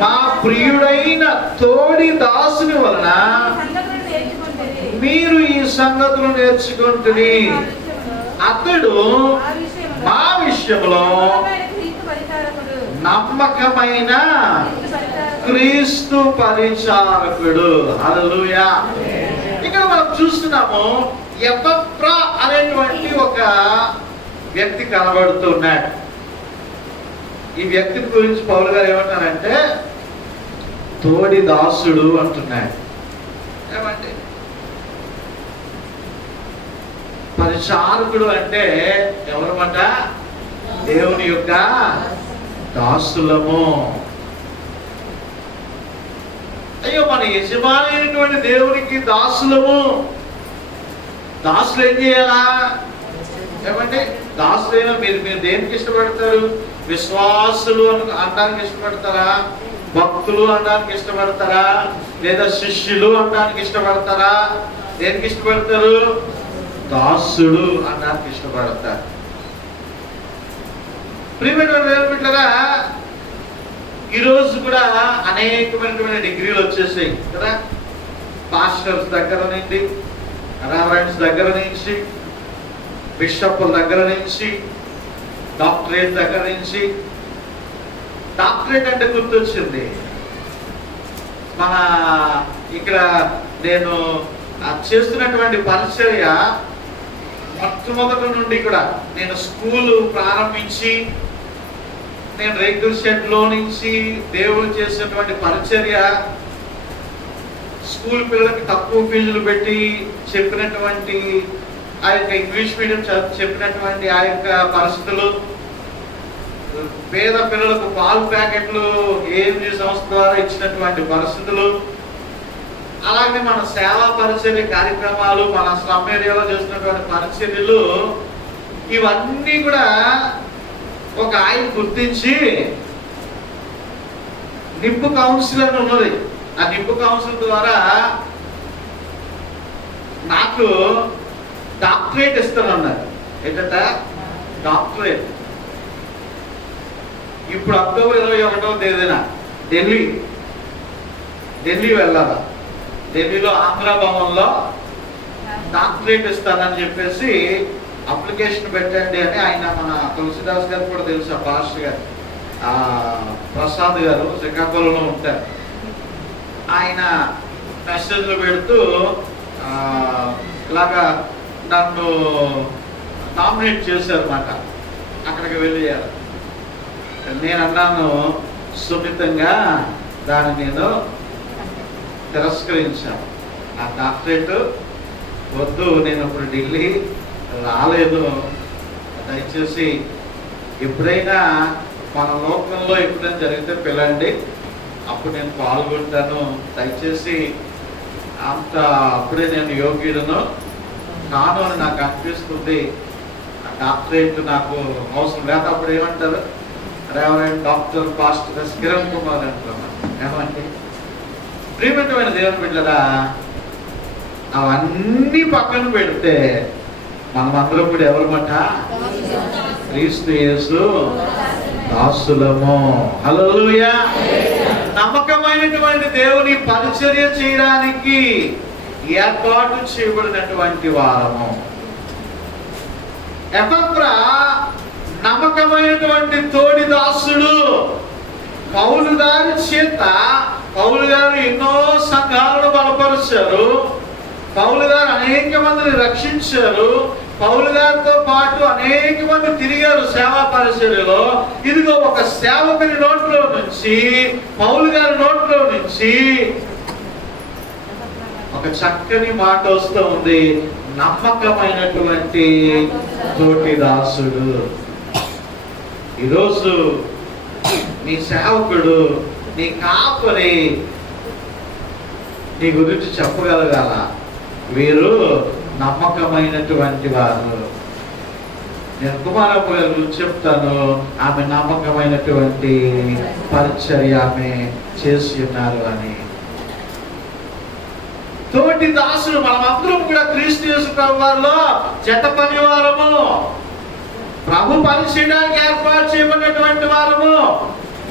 మా ప్రియుడైన తోడి దాసుని వలన మీరు ఈ సంగతులు నేర్చుకుంటుని, అతడు మా విషయంలో నమ్మకమైన క్రీస్తు పరిచారకుడు. హల్లెలూయా. ఇక్కడ మనం చూస్తున్నాము ఎపఫ్రా అనేటువంటి ఒక వ్యక్తి కనబడుతున్నాడు. ఈ వ్యక్తి గురించి పౌలు గారు ఏమంటారంటే తోడి దాసుడు అంటున్నాడు. ఏమంటే పరిచారకుడు అంటే ఎవరమాట? దేవుని యొక్క దాసులము. అయ్యో మన యజమాని అయినటువంటి దేవునికి దాసులము. దాసులు ఏం చేయాలా? ఏమంటే దాసులైనా మీరు దేనికి ఇష్టపడతారు? విశ్వాసులు అనడానికి ఇష్టపడతారా? భక్తులు అనడానికి ఇష్టపడతారా? లేదా శిష్యులు అనడానికి ఇష్టపడతారా? దేనికి ఇష్టపడతారు? దాసుడు అనడానికి ఇష్టపడతారు. ప్రియమైన ఈరోజు కూడా అనేకమైనటువంటి డిగ్రీలు వచ్చేసాయి కదా. పాస్టర్స్ దగ్గర నుండి, రెవరెండ్స్ దగ్గర నుంచి, బిషప్ల దగ్గర నుంచి, డాక్టరేట్ దగ్గర నుంచి. డాక్టరేట్ అంటే గుర్తొచ్చింది, మన ఇక్కడ నేను చేస్తున్నటువంటి పరిచర్య మొట్టమొదటి నుండి కూడా నేను స్కూల్ ప్రారంభించి నేను రేకుల షెడ్లో నుంచి దేవుడు చేసినటువంటి పరిచర్య, స్కూల్ పిల్లలకి తక్కువ ఫీజులు పెట్టి చెప్పినటువంటి ఆ యొక్క ఇంగ్లీష్ మీడియం చెప్పినటువంటి ఆ యొక్క పరిస్థితులు, పేద పిల్లలకు పాలు ప్యాకెట్లు ఏఎంజీ సంస్థ ద్వారా ఇచ్చినటువంటి పరిస్థితులు, అలాగే మన సేవా పరిచర్య కార్యక్రమాలు, మన స్లమ్ ఏరియాలో చేస్తున్నటువంటి పరిచర్యలు, ఇవన్నీ కూడా ఒక ఆయన గుర్తించి నిప్పు కౌన్సిల్ అని ఉన్నది. ఆ నిప్పు కౌన్సిల్ ద్వారా నాకు డాక్టరేట్ ఇస్తానన్నారు. ఏంటంటే డాక్టరేట్. ఇప్పుడు అక్టోబర్ 21వ తేదీన ఢిల్లీ వెళ్ళాలా. ఢిల్లీలో ఆంధ్ర భవన్లో డాక్టరేట్ ఇస్తానని చెప్పేసి అప్లికేషన్ పెట్టండి అని ఆయన మన తులసిదాస్ గారు కూడా తెలుసు, ఆ పాస్టర్ గారు, ప్రసాద్ గారు శ్రీకాకుళంలో ఉంటారు. ఆయన మెసేజ్లు పెడుతూ ఇలాగా నన్ను నామినేట్ చేశారన్నమాట. అక్కడికి వెళ్ళారు. నేను అన్నాను సున్నితంగా దాన్ని నేను తిరస్కరించాను. నా డాక్టరేట్ వద్దు, నేను ఇప్పుడు ఢిల్లీ రాలేదు, దయచేసి ఎప్పుడైనా మన లోకంలో ఎప్పుడైనా జరిగితే పిల్లండి, అప్పుడు నేను పాల్గొంటాను, దయచేసి అంత అప్పుడే నేను యోగ్యుడను కాను అని నాకు అనిపిస్తుంది. డాక్టరేట్ నాకు అవసరం లేదు. అప్పుడు ఏమంటారు, reverend doctor pastor Kiran Kumar అంటున్నాను. ఏమంటే ప్రియమైన దేవుని బిడ్డలారా, అవన్నీ పక్కన పెడితే మనమందరం కూడా ఎవరమాట? క్రీస్తు యేసు దాసులము. హల్లెలూయా. నమ్మకమైనటువంటి దేవుని పరిచర్య చేయడానికి ఏర్పాటు చేయబడినటువంటి వారము. ఎపఫ్రా నమ్మకమైనటువంటి తోడి దాసుడు. పౌలు గారి చేత పౌలు గారు ఎన్నో సంఘాలను బలపరిచారు. పౌలు గారు అనేక మందిని రక్షించారు. పౌలు గారితో పాటు అనేక మంది తిరిగారు సేవా పరిచర్యలో. ఇదిగో ఒక సేవకుని నోట్లో నుంచి, పౌలు గారి నోట్లో నుంచి ఒక చక్కని మాట వస్తూ ఉంది, నమ్మకమైనటువంటి తోటి దాసుడు. ఈరోజు నీ సేవకుడు, నీ కాపరి నీ గురించి చెప్పగలగాల, వీరు నమ్మకమైనటువంటి వారు. నేను కుమారమ్మ గారి గురించి చెప్తాను. ఆమె నమ్మకమైనటువంటి పరిచర్య ఆమె చేసి ఉన్నారు అని. తోటి దాసులు మనమందరం కూడా క్రీస్తు యేసు ప్రభు వారిలో జత పని వారము, ప్రభు పని చేయడానికి ఏర్పాటు చేయబడినటువంటి వారము.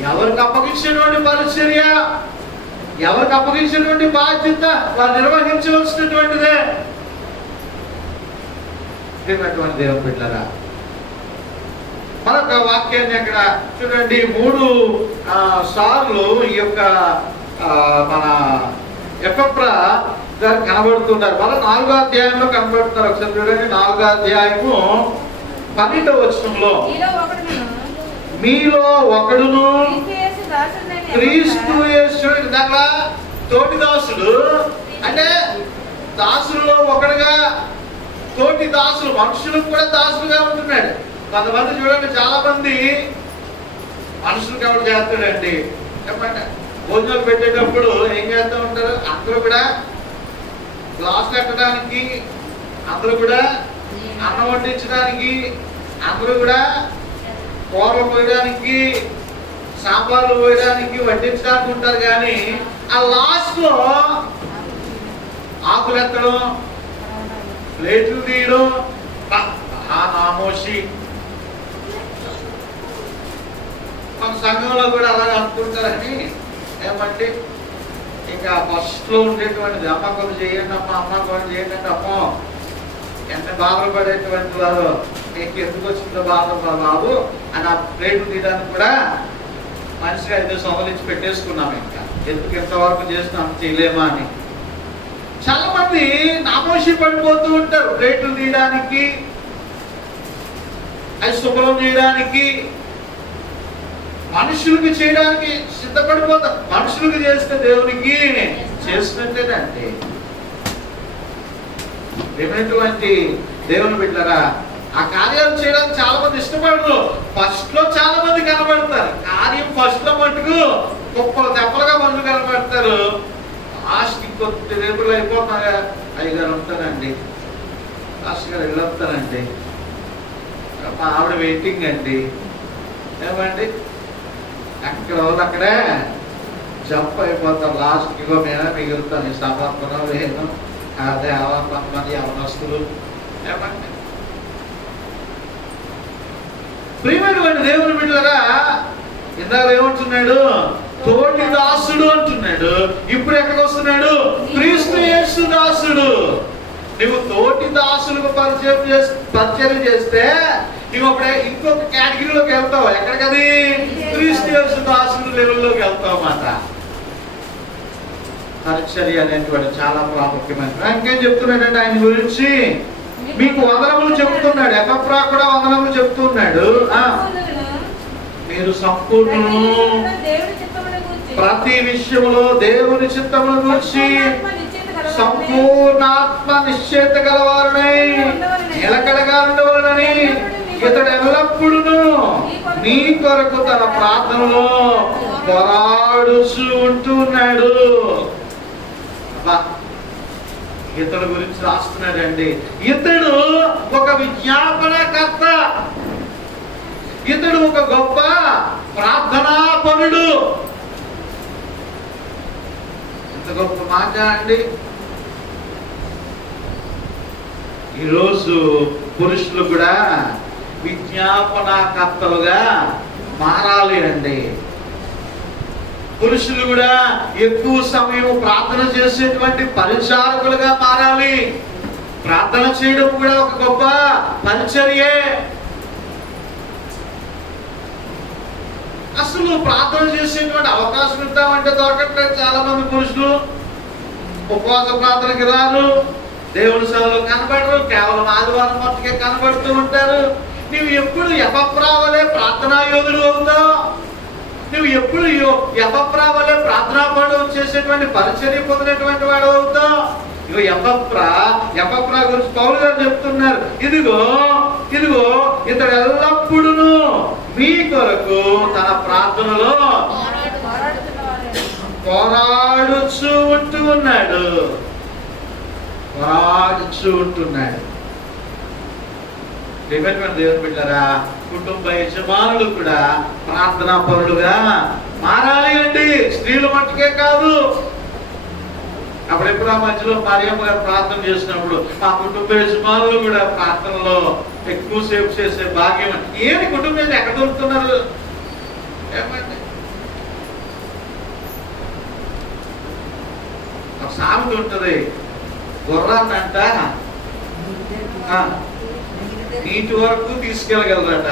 ఎవరికి అప్పగించినటువంటి పరిచర్య, ఎవరికి అప్పగించినటువంటి బాధ్యత వారు నిర్వహించవలసినటువంటిదే. దేవుని బిడ్డలారా, మరొక వాక్యాన్ని అక్కడ చూడండి. 3 సార్లు ఈ యొక్క మన ఎపఫ్రా గారు కనబడుతున్నారు. మళ్ళీ 4వ అధ్యాయంలో కనబడుతున్నారు. ఒకసారి చూడండి, 4వ అధ్యాయము 12వ వచనంలో, మీలో ఒకడును క్రీస్తు యేసు. ఇందాక తోటి దాసుడు అంటే దాసుల్లో ఒకడుగా, తోటి దాసులు మనుషులకు కూడా దాసులుగా ఉంటున్నాడు. కొంతమంది చూడండి, చాలా మంది మనుషులకు ఎవరు చేస్తాడండి చెప్పండి. భోజనాలు పెట్టేటప్పుడు ఏం చేస్తూ ఉంటారు, అందరూ కూడా గ్లాస్ కట్టడానికి, అందరూ కూడా అన్నం వడ్డించడానికి, అందరూ కూడా కూరలు పోయడానికి, సాంబార్లు పోయడానికి, వడ్డించడానికి ఉంటారు. కానీ ఆ లాస్ట్ లో ఆకులు ఎత్తడం, ప్లేట్లు తీయడం, నామోషి. మన సంఘంలో కూడా అలాగే అనుకుంటారని ఏమంటే, ఇంకా ఫస్ట్ లో ఉండేటువంటిది అమ్మ కొన్ని చేయండి, అమ్మ కొన్ని చేయండి అంటే, అమ్మో ఎంత బాధపడేటువంటి వారు, నీకు ఎందుకు వచ్చిందో బాధ బాబు అని ఆ ప్లేట్లు తీయడానికి కూడా మనిషిగా 5 సంవత్సరాలు ఇచ్చి పెట్టేసుకున్నాం. ఇంకా ఎందుకు ఎంతవరకు చేసినా అంత చేయలేమా అని. చాలా మంది నామోషి పడిపోతూ ఉంటారు. ప్లేట్లు తీయడానికి, అది శుభ్రం చేయడానికి, మనుషులకు చేయడానికి సిద్ధపడిపోతారు. మనుషులకు చేస్తే దేవునికి చేసినట్టేనండి. ఏమైనటువంటి దేవుని బిడ్డలారా, ఆ కార్యాలు చేయడానికి చాలా మంది ఇష్టపడరు. ఫస్ట్ లో చాలా మంది కనబడతారు. కార్యం ఫస్ట్ లో మటుకు గొప్పలు తెప్పలుగా మనుషులు కనబడతారు. లాస్ట్ ఇంకొద్ది రేపులు అయిపోతున్నాగా, 5 గారు ఉంటానండి, లాస్ట్ గారు వెళ్ళొస్తానండి, మా ఆవిడ వెయిటింగ్ అండి, ఏమండి అక్కడ వాళ్ళు అక్కడే జంప్ అయిపోతారు. లాస్ట్కి ఇగో మేమే మిగులుతాను, ఈ సమర్పణ వేను అదే కొంతమంది అవనస్తులు. ఏమండి ప్రియమైనటువంటి దేవుని బిడ్డలారా, ఇందాక ఏమంటున్నాడు, తోటి దాసుడు అంటున్నాడు. ఇప్పుడు ఎక్కడికి వస్తున్నాడు, క్రీస్తు యేసు దాసుడు. నువ్వు తోటి దాసులకు పరిచయం చేస్తే నువ్వు అప్పుడే ఇంకొక కేటగిరీలోకి వెళ్తావు. ఎక్కడికది? క్రీస్తు దాసులు లెవెల్లోకి వెళ్తావు అన్నమాట. పరిచర్య అనేటువంటి చాలా ప్రాముఖ్యమైన. ఇంకేం చెప్తున్నాడంటే ఆయన గురించి మీకు వందనములు చెప్తున్నాడు. ఎపఫ్రా కూడా వందనములు చెప్తున్నాడు. మీరు సంపూర్ణము, ప్రతి విషయంలో దేవుని చిత్తమును గురించి సంపూర్ణాత్మ నిశ్చయిత గలవారునై నిలకడగా ఉండవలనని ఇతడు ఎల్లప్పుడూ నీ కొరకు తన ప్రార్థనలో పోరాడుచూ ఉంటున్నాడు. ఇతడు గురించి రాస్తున్నాడండి. ఇతడు ఒక విజ్ఞాపనకర్త, ఇతడు ఒక గొప్ప ప్రార్థనాపరుడు. ఎంత గొప్ప మాట అండి. ఈరోజు పురుషులు కూడా విజ్ఞాపనకర్తలుగా మారాలి అండి. పురుషులు కూడా ఎక్కువ సమయం ప్రార్థన చేసేటువంటి పరిచారకులుగా మారాలి. ప్రార్థన చేయడం కూడా ఒక గొప్ప పరిచర్యే. అసలు ప్రార్థన చేసేటువంటి అవకాశం ఇద్దామంటే దొరకట్లేదు. చాలా మంది పురుషులు ఉపవాస ప్రార్థనకి రారు, దేవుని సభలో కనబడరు, కేవలం ఆదివారం మట్టుకే కనబడుతూ ఉంటారు. నువ్వు ఎప్పుడు ఎపఫ్రా వలె ప్రార్థనా యోధుడు అవుతావు? నువ్వు ఎప్పుడు ఎపఫ్రా వలె ప్రార్థనా పడు చేసేటువంటి పరిచర్య పొందినటువంటి వాడు అవుతావు? ఇగో ఎపఫ్రా గురించి పౌలు గారు చెప్తున్నారు. ఇదిగో ఇతడు ఎల్లప్పుడూ మీ కొరకు తన ప్రార్థనలో పోరాడుచూ ఉంటున్నాడు. దేవుని బిడ్డలారా, కుటుంబ యజమానులు కూడా ప్రార్థనా పరులుగా మారాలి అండి. స్త్రీలు మట్టుకే కాదు. అప్పుడెప్పుడు ఆ మధ్యలో మరియమ్మ గారు ప్రార్థన చేసినప్పుడు మా కుటుంబ యజమానులు కూడా ప్రార్థనలో ఎక్కువసేపు చేసే భాగ్యం. ఏమి కుటుంబం ఎక్కడ దొరుకుతున్నారు? ఏమండి, ఒక సామెత ఉంటది, గుర్రాన్నంట నీటి వరకు తీసుకెళ్ళగలరట,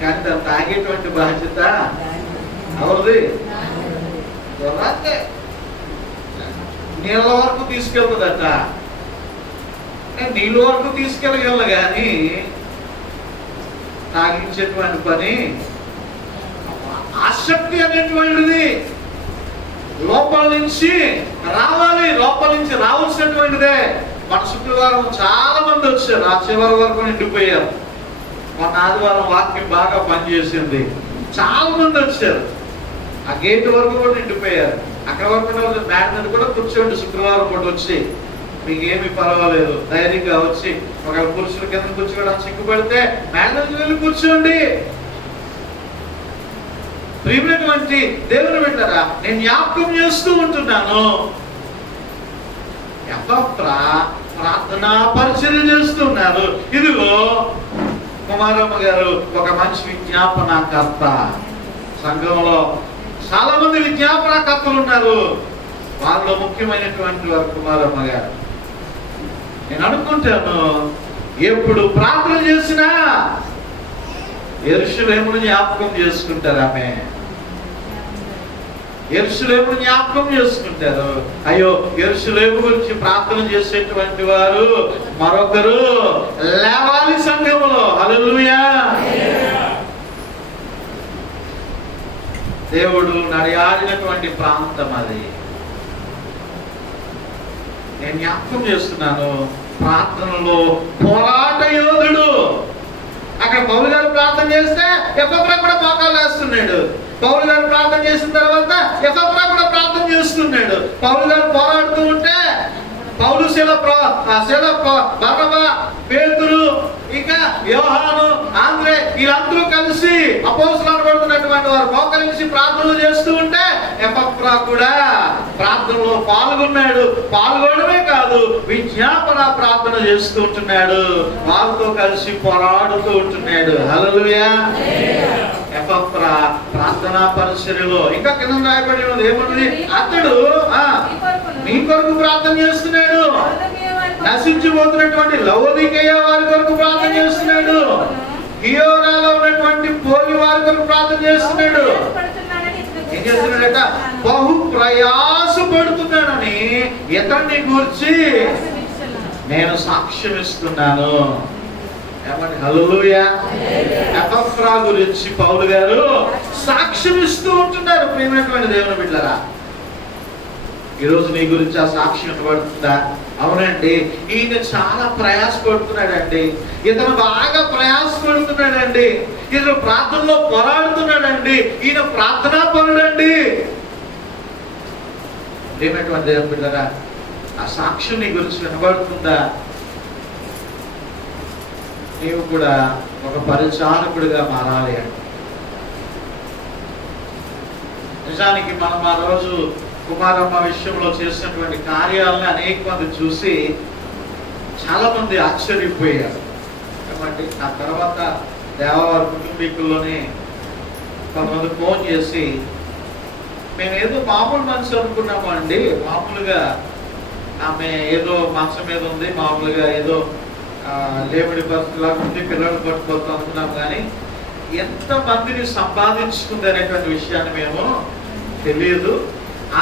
కానీ దాన్ని తాగేటువంటి బాధ్యత ఎవరిది? గుర్రాన్నే. నీళ్ళ వరకు తీసుకెళ్తుందట, నీళ్ళ వరకు తీసుకెళ్ళగలరు కానీ తాగించేటువంటి పని. ఆసక్తి అనేటువంటిది లోపల నుంచి రావాలి, లోపల నుంచి రావాల్సినటువంటిదే. మన శుక్రవారం చాలా మంది వచ్చారు, ఆ చివరి వరకు నిండిపోయారు. మన ఆదివారం వాక్యం బాగా పనిచేసింది, చాలా మంది వచ్చారు. ఆ గేట్ వరకు కూడా నిండిపోయారు. అక్కడ వరకు మేడ మీద కూడా కూర్చోండి, శుక్రవారం పూట వచ్చి మీకేమి పర్వాలేదు, ధైర్యంగా వచ్చి ఒక పురుషుల కింద కూర్చోవడం సిగ్గుపడితే మేడ మీద వెళ్ళి కూర్చోండి. ప్రియమైనటువంటి దేవుని బిడ్డలారా, నేను జ్ఞాపకం చేస్తూ ఉంటున్నాను, ఎపఫ్రా ప్రార్థనా పరిచర్య చేస్తున్నారు. ఇదిగో కుమారమ్మ గారు ఒక మంచి విజ్ఞాపనకర్త. సంఘంలో చాలా మంది విజ్ఞాపనకర్తలు ఉన్నారు, వాళ్ళలో ముఖ్యమైనటువంటి వారు కుమారమ్మ గారు. నేను అనుకుంటాను, ఎప్పుడు ప్రార్థన చేసినా యెరూషలేమును జ్ఞాపకం చేసుకుంటారు. ఆమె యెరూషలేమును జ్ఞాపకం చేసుకుంటారు. అయ్యో, యెరూషలేము గురించి ప్రార్థన చేసేటువంటి వారు మరొకరు లేవాలి సంఘములో. హల్లెలూయా. దేవుడు నడియాడినటువంటి ప్రాంతం అది. నేను జ్ఞాపకం చేస్తున్నాను, ప్రార్థనలో పోరాట యోధుడు. అక్కడ పౌలు గారు ప్రార్థన చేస్తే ఎపఫ్రా కూడా మోకాలు వేస్తున్నాడు. పౌలు గారు ప్రార్థన చేసిన తర్వాత ఎపఫ్రా కూడా ప్రార్థన చేస్తున్నాడు. పౌలు గారు పోరాడుతూ ఉంటే పౌలు బర్నబా, పేతురు, ఇంకా యోహాను, ఆంద్రే వీళ్ళందరూ కలిసి అపోస్తలులు అనబడుతున్నటువంటి వారు మోకరించి ప్రార్థనలు చేస్తూ ఉంటే ఎపఫ్రా కూడా ప్రార్థనలో పాల్గొన్నాడు. పాల్గొనడమే కాదు, విజ్ఞాపన ప్రార్థన చేస్తూ ఉంటున్నాడు, వాళ్ళతో కలిసి పోరాడుతూ ఉంటున్నాడు. హల్లెలూయా. ఎపఫ్రా ప్రార్థనా పరిచర్యలో ఇంకా కింద రాయబడి ఉన్నది ఏమన్నది? అతడు మీ కొరకు ప్రార్థన చేస్తున్నాడు. నశించిపోతున్నటువంటి లవోదికయ వారి కొరకు ప్రార్థన చేస్తున్నాడు. హియోరాలో ఉన్నటువంటి పోలి వారి కొరకు ప్రార్థన చేస్తున్నాడు. ఏం చేస్తున్నాడట? బహు ప్రయాసపడుతున్నానని ఇతన్ని గూర్చి నేను సాక్ష్యం ఇస్తున్నాను. ఏమంటే హల్లెలూయా. ఎపఫ్రా గురించి పౌలు గారు సాక్ష్యం ఇస్తూ ఉంటున్నారు. ప్రియమైనటువంటి దేవుని బిడ్డలారా, ఈరోజు నీ గురించి ఆ సాక్ష్యం ఇవ్వబడుతుందా? అవునండి, ఈయన చాలా ప్రయాసపడుతున్నాడండి, ఇతను బాగా ప్రయాసపడుతున్నాడండి, ఇతను ప్రార్థనలో పోరాడుతున్నాడండి, ఈయన ప్రార్థనా పరుడండి. ఏమైనటువంటి దేవుని బిడ్డలారా, ఆ సాక్ష్యం నీ గురించి వినబడుతుందా? నీవు కూడా ఒక పరిచారకుడిగా మారాలి అండి. నిజానికి మనం ఆ రోజు కుమారమ్మ విషయంలో చేసినటువంటి కార్యాలను అనేక మంది చూసి చాలా మంది ఆశ్చర్యపోయారు. ఏమంటే ఆ తర్వాత దేవవారి కుటుంబీకుల్లోనే కొంతమంది ఫోన్ చేసి, మేము ఏదో మామూలు మనిషి అనుకున్నాము అండి, మామూలుగా ఆమె ఏదో మంచం మీద ఉంది, మామూలుగా ఏదో లేబడి పరిస్థితిలాగా ఉంది, పిల్లలు పట్టుకోవచ్చు అనుకున్నాం, కానీ ఎంతమందిని సంపాదించుకుంది అనేటువంటి విషయాన్ని మేము తెలియదు.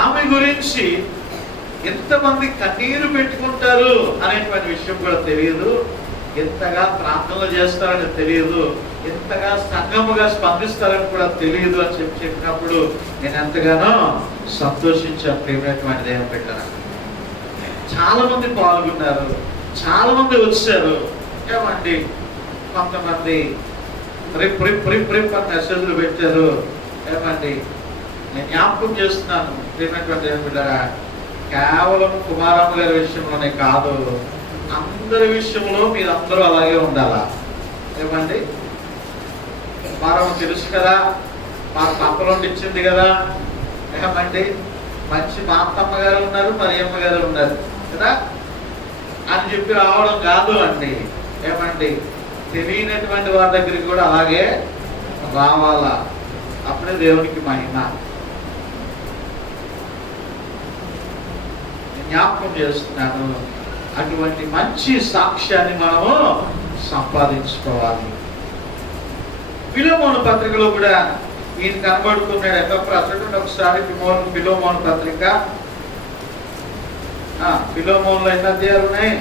ఆమె గురించి ఎంతమంది కన్నీరు పెట్టుకుంటారు అనేటువంటి విషయం కూడా తెలియదు, ఎంతగా ప్రార్థనలు చేస్తారని తెలియదు, ఎంతగా సంఘముగా స్పందిస్తారని కూడా తెలియదు అని చెప్పినప్పుడు నేను ఎంతగానో సంతోషించాను. ప్రియమైనటువంటి దేవుని బిడ్డలారా, చాలా మంది పాల్గొన్నారు, చాలా మంది వచ్చారు. ఏమండి, కొంతమంది రిప్ అని మెసేజ్లు పెట్టారు. ఏమండి, నేను జ్ఞాపకం చేస్తున్నాను ప్రియమైనటువంటి దేవుని బిడ్డలారా, కేవలం కుమారమ్మ గారి విషయంలోనే కాదు, అందరి విషయంలో మీరు అందరూ అలాగే ఉండాలా. ఏమండి, కుమారమ్మ తెలుసు కదా, మా పక్కలో ఇచ్చింది కదా. ఏమండి, మంచి మా అత్తమ్మ గారు ఉన్నారు, మరియమ్మ గారు ఉన్నారు కదా అని చెప్పి రావడం కాదు అండి. ఏమండి, తెలియనటువంటి వారి దగ్గరికి కూడా అలాగే రావాలా, అప్పుడే దేవునికి మహిమ. జ్ఞాపకం చేస్తున్నాను, అటువంటి మంచి సాక్ష్యాన్ని మనము సంపాదించుకోవాలి. ఫిలోమోను పత్రికలో కూడా ఈయన కనబడుతున్నాడు. ఎఫ్ఎఫ్రా చూడండి ఒకసారి, ఫిలోమోను పత్రిక. ఫిలోమోన్లో ఎన్ని అధ్యాయాలు ఉన్నాయి?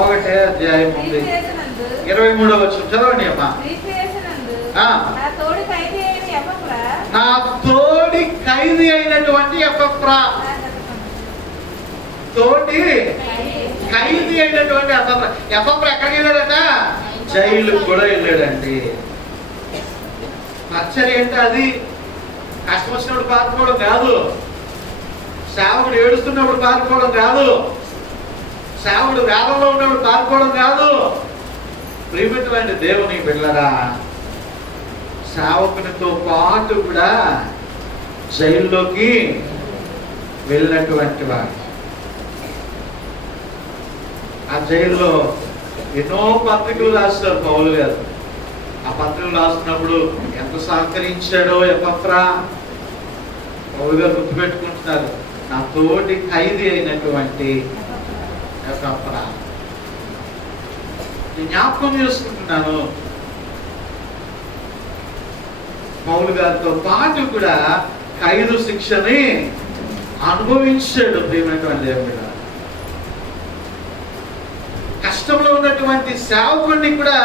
ఒకటే అధ్యాయం ఉంది. 23వ వచనం చదవండి అమ్మా. నా తోడి ఖైదీ అయినటువంటి ఎఫ్ఎఫ్రా, తోటి ఖైదీ అయినటువంటి ఎఫ్ఎఫ్రా. ఎఫ్ఎఫ్రా ఎక్కడికి వెళ్ళాడట? జైలుకు కూడా వెళ్ళాడండి. ఆశ్చర్యం ఏంటి? అది కష్టం వచ్చినప్పుడు పారిపోవడం కాదు, సేవకుడు ఏడుస్తున్నప్పుడు పారిపోవడం కాదు, సేవకుడు వేదంలో ఉన్నప్పుడు పారిపోవడం కాదు. ప్రియమైనటువంటి దేవుని బిడ్డలారా, సేవకునితో పాటు కూడా జైల్లోకి వెళ్ళినటువంటి వాడు. ఆ జైల్లో ఎన్నో పత్రికలు రాస్తారు పౌలు గారు. ఆ పత్రికలు రాస్తున్నప్పుడు ఎంత సహకరించాడో ఎపఫ్రా. పౌలు గారు గుర్తుపెట్టుకుంటున్నారు, నా తోటి ఖైదీ అయినటువంటి ఎపఫ్రా. నేను జ్ఞాపకం చేసుకుంటున్నాను, పౌలు గారితో పాటు కూడా ఖైదు శిక్షని అనుభవించాడు. ప్రియమైనటువంటి దేవుడు, కష్టంలో ఉన్నటువంటి సేవకుడిని కూడా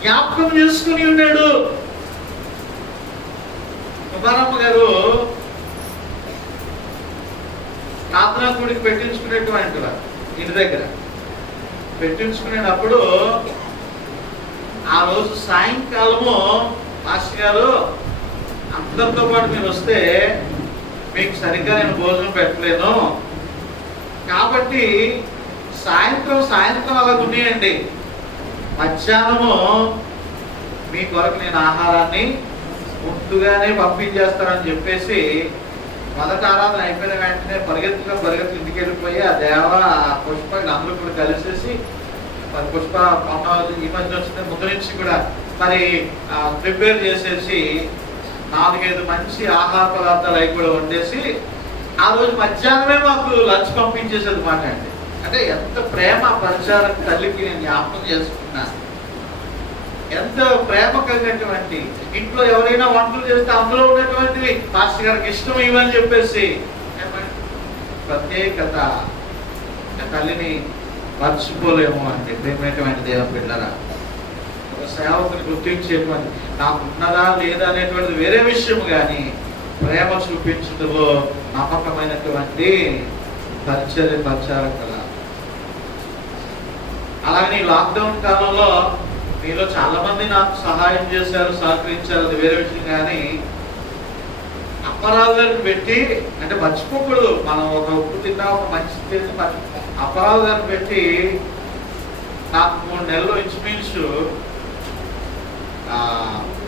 జ్ఞాపకం చేసుకుని ఉన్నాడు. కుమారమ్మ గారు ప్రార్థనా కూడికి పెట్టించుకునేటువంటి వారు, ఇంటి దగ్గర పెట్టించుకునేటప్పుడు ఆ రోజు సాయంకాలము మాస్టర్ గారు అందరితో పాటు మీరు వస్తే మీకు సరిగ్గా నేను భోజనం పెట్టలేను, కాబట్టి సాయంత్రం అలా ఉన్నాయండి, మధ్యాహ్నము మీ కొరకు నేను ఆహారాన్ని ముందుగానే పంపించేస్తానని చెప్పేసి మొదట ఆరాధన అయిపోయిన వెంటనే పరిగెత్తులు ఇంటికి వెళ్ళిపోయి ఆ దేవ ఆ పుష్ప అందరూ కూడా కలిసేసి మరి పుష్ప ఈ మధ్య వచ్చిన ముందు నుంచి కూడా మరి ప్రిపేర్ చేసేసి 4-5 మంచి ఆహార పదార్థాలు అవి కూడా వండేసి ఆ రోజు మధ్యాహ్నమే మాకు లంచ్ పంపించేసేది మాట అండి. అంటే ఎంత ప్రేమ పరిచారక తల్లికి నేను జ్ఞాపకం చేసుకున్నాను. ఎంత ప్రేమ కలిగినటువంటి, ఇంట్లో ఎవరైనా వంటలు చేస్తే అందులో ఉన్నటువంటివి మాస్టర్ గారికి ఇష్టం ఇవని చెప్పేసి ప్రత్యేకత తల్లిని మర్చిపోలేము అంటే ప్రేమైనటువంటి దేవుని బిడ్డలారా. ఒక సేవకుని గుర్తించేటువంటి నాకు ఉన్నదా లేదా అనేటువంటిది వేరే విషయం, కానీ ప్రేమ చూపించడంలో నమ్మకమైనటువంటి పరిచారకుల. అలాగే ఈ లాక్డౌన్ కాలంలో మీలో చాలా మంది నాకు సహాయం చేశారు, సహకరించారు, అది వేరే విషయం. కానీ అప్పారావు గారిని పెట్టి, అంటే మర్చిపోకూడదు, మనం ఒక ఉప్పు తిన్నా ఒక మంచి చేసి అప్పారావు గారిని పెట్టి నాకు 3 నెలలు ఇంచుమించు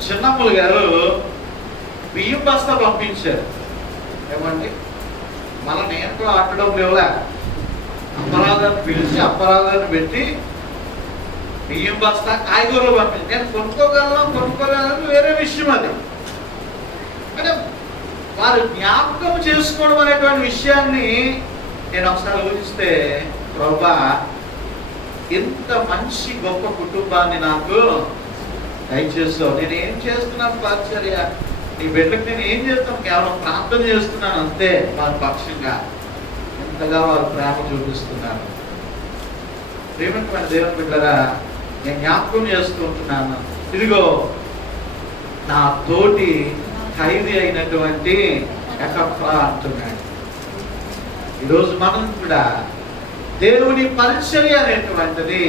చిన్నమ్మలు గారు బియ్యం బస్తా పంపించారు. ఏమండి మళ్ళీ నేను కూడా ఆటడం లేవులే, అప్పారావు గారిని పిలిచి అప్పారావు గారిని పెట్టి బియ్యం బస్తా కాయగూరలు పంపించి, నేను కొనుక్కోగలను వేరే విషయం. అది అంటే వారు జ్ఞాపకం చేసుకోవడం అనేటువంటి విషయాన్ని నేను ఒకసారి ఊహిస్తే, ప్రభా ఇంత మంచి గొప్ప కుటుంబాన్ని నాకు దయచేస్తావు. నేను ఏం చేస్తున్నాను పరిచర్య, నీ బిడ్డకు నేను ఏం చేస్తాను, కేవలం ప్రార్థన చేస్తున్నాను అంతే. వారి పక్షంగా ఎంతగా వారు ప్రేమ చూపిస్తున్నారు. ప్రేమటువంటి దేవుని బిడ్డరా, నేను జ్ఞాపకం చేసుకుంటున్నాను, ఇదిగో నా తోటి ఖైదీ అయినటువంటి ఎకఫ్రా అంటున్నాడు. ఈరోజు మనం కూడా దేవుని పరిచర్య అనేటువంటిది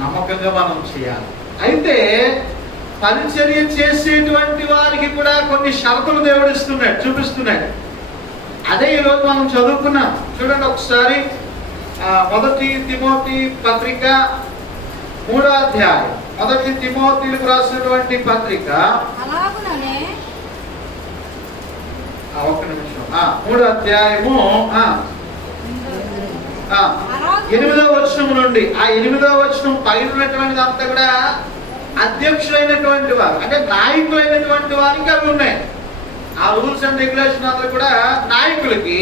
నమ్మకంగా మనం చేయాలి. అయితే పరిచర్య చేసేటువంటి వారికి కూడా కొన్ని షరతులు దేవుడు ఇస్తున్నాడు, చూపిస్తున్నాడు. అదే ఈరోజు మనం చదువుకున్నాం. చూడండి ఒకసారి 1 తిమోతి పత్రిక 3వ అధ్యాయం. 1 తిమోతిలకు రాసినటువంటి పత్రిక ఒక్క నిమిషం. 3వ అధ్యాయము 8వ వచనం నుండి, ఆ 8వ వచనం పైన ఉన్నటువంటిది అంతా కూడా అధ్యక్షులైనటువంటి వారు, అంటే నాయకులైనటువంటి వారికి అవి ఉన్నాయి. ఆ రూల్స్ అండ్ రెగ్యులేషన్ అంతా కూడా నాయకులకి.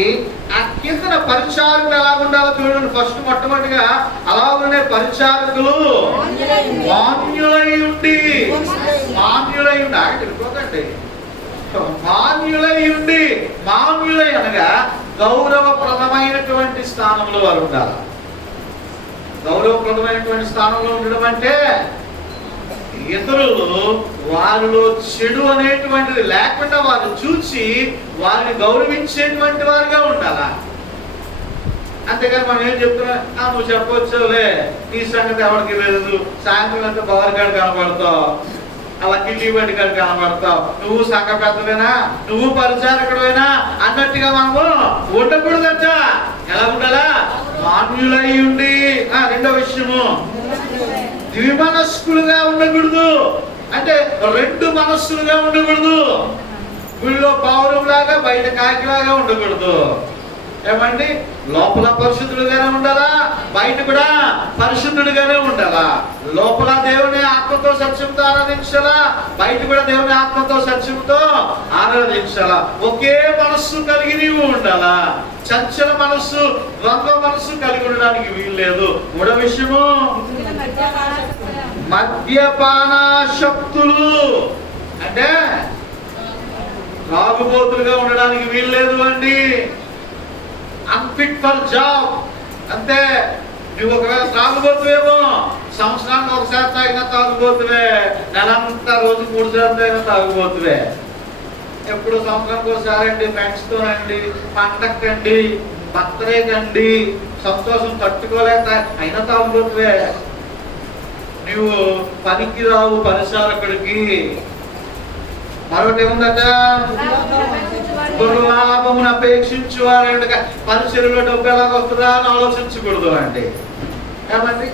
ఆ కింద పరిచారకులు ఎలా ఉండాలో చూడండి. ఫస్ట్ మొట్టమొదటిగా అలా ఉండే పరిచారకులు మాన్యులై ఉండి తెలుసుకోకండి, మాన్యులై అనగా గౌరవప్రదమైనటువంటి స్థానంలో వారు ఉండాలి. గౌరవప్రదమైనటువంటి స్థానంలో ఉండడం అంటే ఇతరులు వారిలో చెడు అనేటువంటిది లేకుండా వారు చూసి వారిని గౌరవించేటువంటి వారుగా ఉండాలా. అంతేగాని మనం ఏం చెప్తున్నా, నువ్వు చెప్పొచ్చులే, నీ సంగతి ఎవరికి లేదు, సాయంత్రం అంతా బావరికాడు కనబడతావు, అలా కిళ్ళి బయటకాడు కనబడతావు, నువ్వు సంఘ పెద్దవేనా, నువ్వు పరిచారకుడైనా అన్నట్టుగా మనము ఉండకూడదట. ఎలా ఉండాలా? మాన్యులై ఉండి. రెండో విషయము, ద్విమనస్కులుగా ఉండకూడదు. అంటే 2 మనస్సులుగా ఉండకూడదు. వీళ్ళలో పావురం లాగా బయట కాకిలాగా ఉండకూడదు. ఏమండి, లోపల పరిశుద్ధుడుగానే ఉండాలా, బయట కూడా పరిశుద్ధుడిగానే ఉండాలా. లోపల దేవుని ఆత్మతో సత్యంతో ఆరాధించాలా, బయట కూడా దేవుని ఆత్మతో సత్యంతో ఆరాధించాలా. ఒకే మనస్సు కలిగి నీవు ఉండాలా. చంచల మనస్సు, ద్వంద్వ మనస్సు కలిగి ఉండడానికి వీలు లేదు. 3వ విషయము, మద్యపానాశక్తులు, అంటే త్రాగుబోతులుగా ఉండడానికి వీలు లేదు అండి. Unfit for job. అంతే, నువ్వు ఒకవేళ తాగుబోతువేమో, సంవత్సరానికి ఒకసారి తాగినా తాగుబోతువే, నెలంతా రోజు 3 సార్లు తాగినా తాగుబోతువే. ఎప్పుడు సంవత్సరానికి ఒకసారి అండి, ఫ్రెండ్స్ తో అండి, పండక్కండి, బర్త్డే కండి, సంతోషం తట్టుకోలేక అయినా తాగుబోతువే. నువ్వు పనికి రావు పరిచారకుడికి. మరొకటి ఏముందట, దుర్లాభమును అపేక్షించేవారు. పరిచర్యలో డబ్బు ఎలాగ వస్తుందా అని ఆలోచించకూడదు అండి. ఏమండి,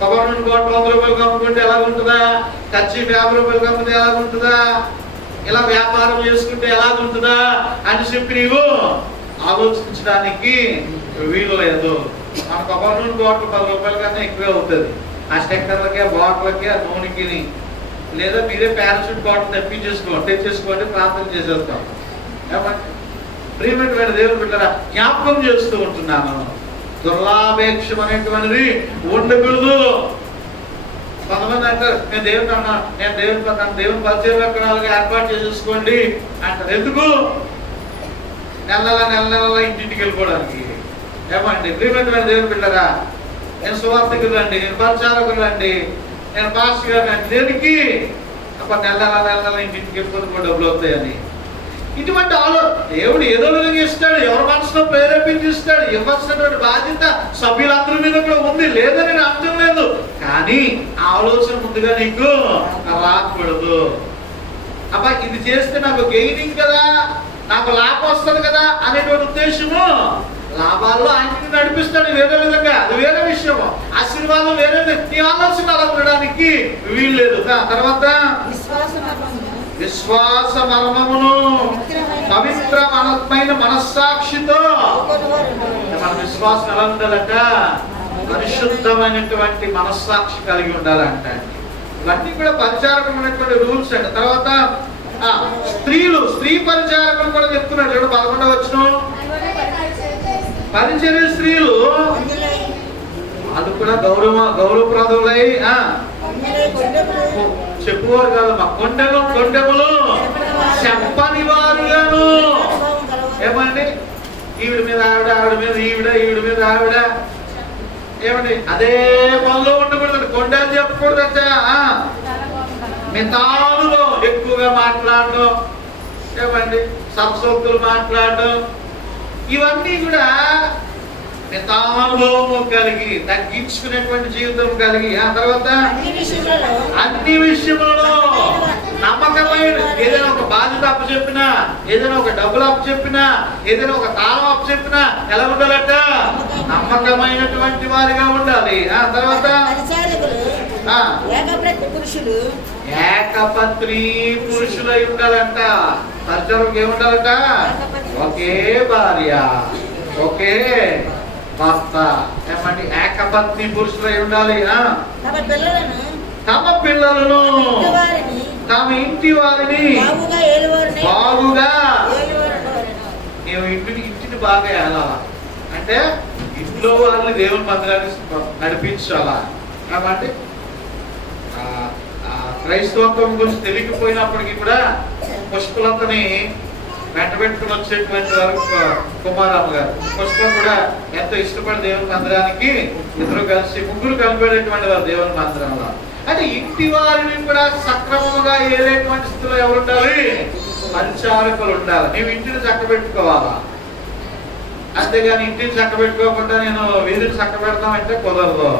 గవర్నమెంట్ కోట 100 రూపాయలు అమ్ముకుంటే ఎలాగుంటుందా, ఖర్చు 50 రూపాయలు అమ్మితే ఎలాగుంటుందా, ఇలా వ్యాపారం చేసుకుంటే ఎలాగుంటుందా అని చెప్పి నీవు ఆలోచించడానికి వీలు లేదు. మన గవర్నమెంట్ బాటిల్ 10 రూపాయల కన్నా ఎక్కువే అవుతుంది. ఆ స్టెక్కర్లకి, ఆ బాటిల్కి, ఆ నూనెకి. లేదా మీరే పారాషూట్ బాటిల్ తెచ్చేసుకోండి, ప్రార్థన చేసేస్తాం. ఏమంటే ప్రియమైనటువంటి దేవుని బిడ్డలారా, జ్ఞాపకం చేస్తూ ఉంటున్నాను, దుర్లాభేక్షం అనేటువంటిది ఉండకూడదు. కొంతమంది అంటారు, నేను దేవుని పరిచయకురాలుగా ఏర్పాటు చేసేసుకోండి అంటారు. ఎందుకు? నెల నెల ఇంటింటికి వెళ్ళిపోవడానికి. ఏమండి ప్రియమైనటువంటి దేవుని బిడ్డలారా, నేను సువార్తికులండి, నేను పరిచారకులండి, నేను పాస్టర్ గారు అండి, దేనికి? నెల ఇంటింటికి వెళ్ళిపోతే కూడా డబ్బులు అవుతాయని. ఇటువంటి దేవుడు ఏదో విధంగా ఇస్తాడు, ఎవరి మనసులో ప్రేరేపించిస్తాడు. ఇవ్వాల్సినటువంటి బాధ్యత సభ్యులందరి మీద కూడా ఉంది, లేదని నేను అర్థం లేదు. కానీ ఆ ఆలోచన ముందుగా నీకు రాకూడదు. అబ్బా ఇది చేస్తే నాకు గెయినింగ్ కదా, నాకు లాభం వస్తుంది కదా అనేటువంటి ఉద్దేశము. లాభాల్లో ఆయనకి నడిపిస్తాడు వేరే విధంగా, అది వేరే విషయము. ఆశీర్వాదం వేరే, నీ ఆలోచన అలా ఉండడానికి వీల్లేదు. తర్వాత విశ్వాస మర్మమును పవిత్రమైన మనస్సాక్షితో. మన విశ్వాసం ఎలా ఉండాలంట? పరిశుద్ధమైనటువంటి మనస్సాక్షి కలిగి ఉండాలంట. ఇవన్నీ కూడా పరిచారకమైనటువంటి రూల్స్ అంట. తర్వాత స్త్రీ పరిచారకులు కూడా చెప్తున్నాడు. చూడు 11వ వచనం, పరిచర్య స్త్రీలు అది కూడా గౌరవప్రదులై చెప్పువారు కాదు, మా కొండెములు చెప్పని వారుగాను. ఏమండి? ఈవిడ మీద ఆవిడ మీద ఈవిడ మీద ఆవిడ. ఏమండి? అదే పనిలో ఉండకూడదు, కొండలు చెప్పకూడదట. మితాలులో ఎక్కువగా మాట్లాడడం, ఏమండి సరసోక్తులు మాట్లాడడం, ఇవన్నీ కూడా మితానుభవము కలిగి తగ్గించుకునేటువంటి జీవితం కలిగి. ఆ తర్వాత అన్ని విషయంలో నమ్మకమైన, ఏదైనా ఒక బాధ్యత అప్పు చెప్పినా, ఏదైనా ఒక డబ్బులు అప్పు చెప్పినా, ఏదైనా ఒక తాళం అప్పు చెప్పినా ఎలా ఉండాలట? నమ్మకమైనటువంటి వారిగా ఉండాలి. ఆ తర్వాత ఏకపత్ని పురుషులై ఉండాలంట. పరిచయం ఏముండాలట? ఒకే భార్య, ఒకే భర్త. ఏమండి? ఏకపత్ని పురుషులై ఉండాలి. తమ పిల్లలను తమ ఇంటి వారిని బాగుగా, నేను ఇంటిని బాగా ఏలాలా అంటే ఇంట్లో వారిని దేవుని మందిరాన్ని నడిపించాలా. కాబట్టి క్రైస్తవత్వం గురించి తెలియకపోయినప్పటికీ కూడా పుష్పలతని వెంట పెట్టుకుని వచ్చేటువంటి వారు కుమారమ్మ గారు. పుష్పం కూడా ఎంతో ఇష్టపడి దేవుని మందిరానికి ముగ్గురు కలిపేటటువంటి వారు దేవుని మందిరంలో. అంటే ఇంటి వారిని కూడా సక్రమంగా ఏలేటువంటి స్థితిలో ఎవరు ఉండాలి? పరిచారకులు ఉండాలి. నీవు ఇంటిని చక్కబెట్టుకోవాలా. అంతేగాని ఇంటిని చక్కబెట్టుకోకుండా నేను వీధిని చక్కబెడతామంటే కుదరదు.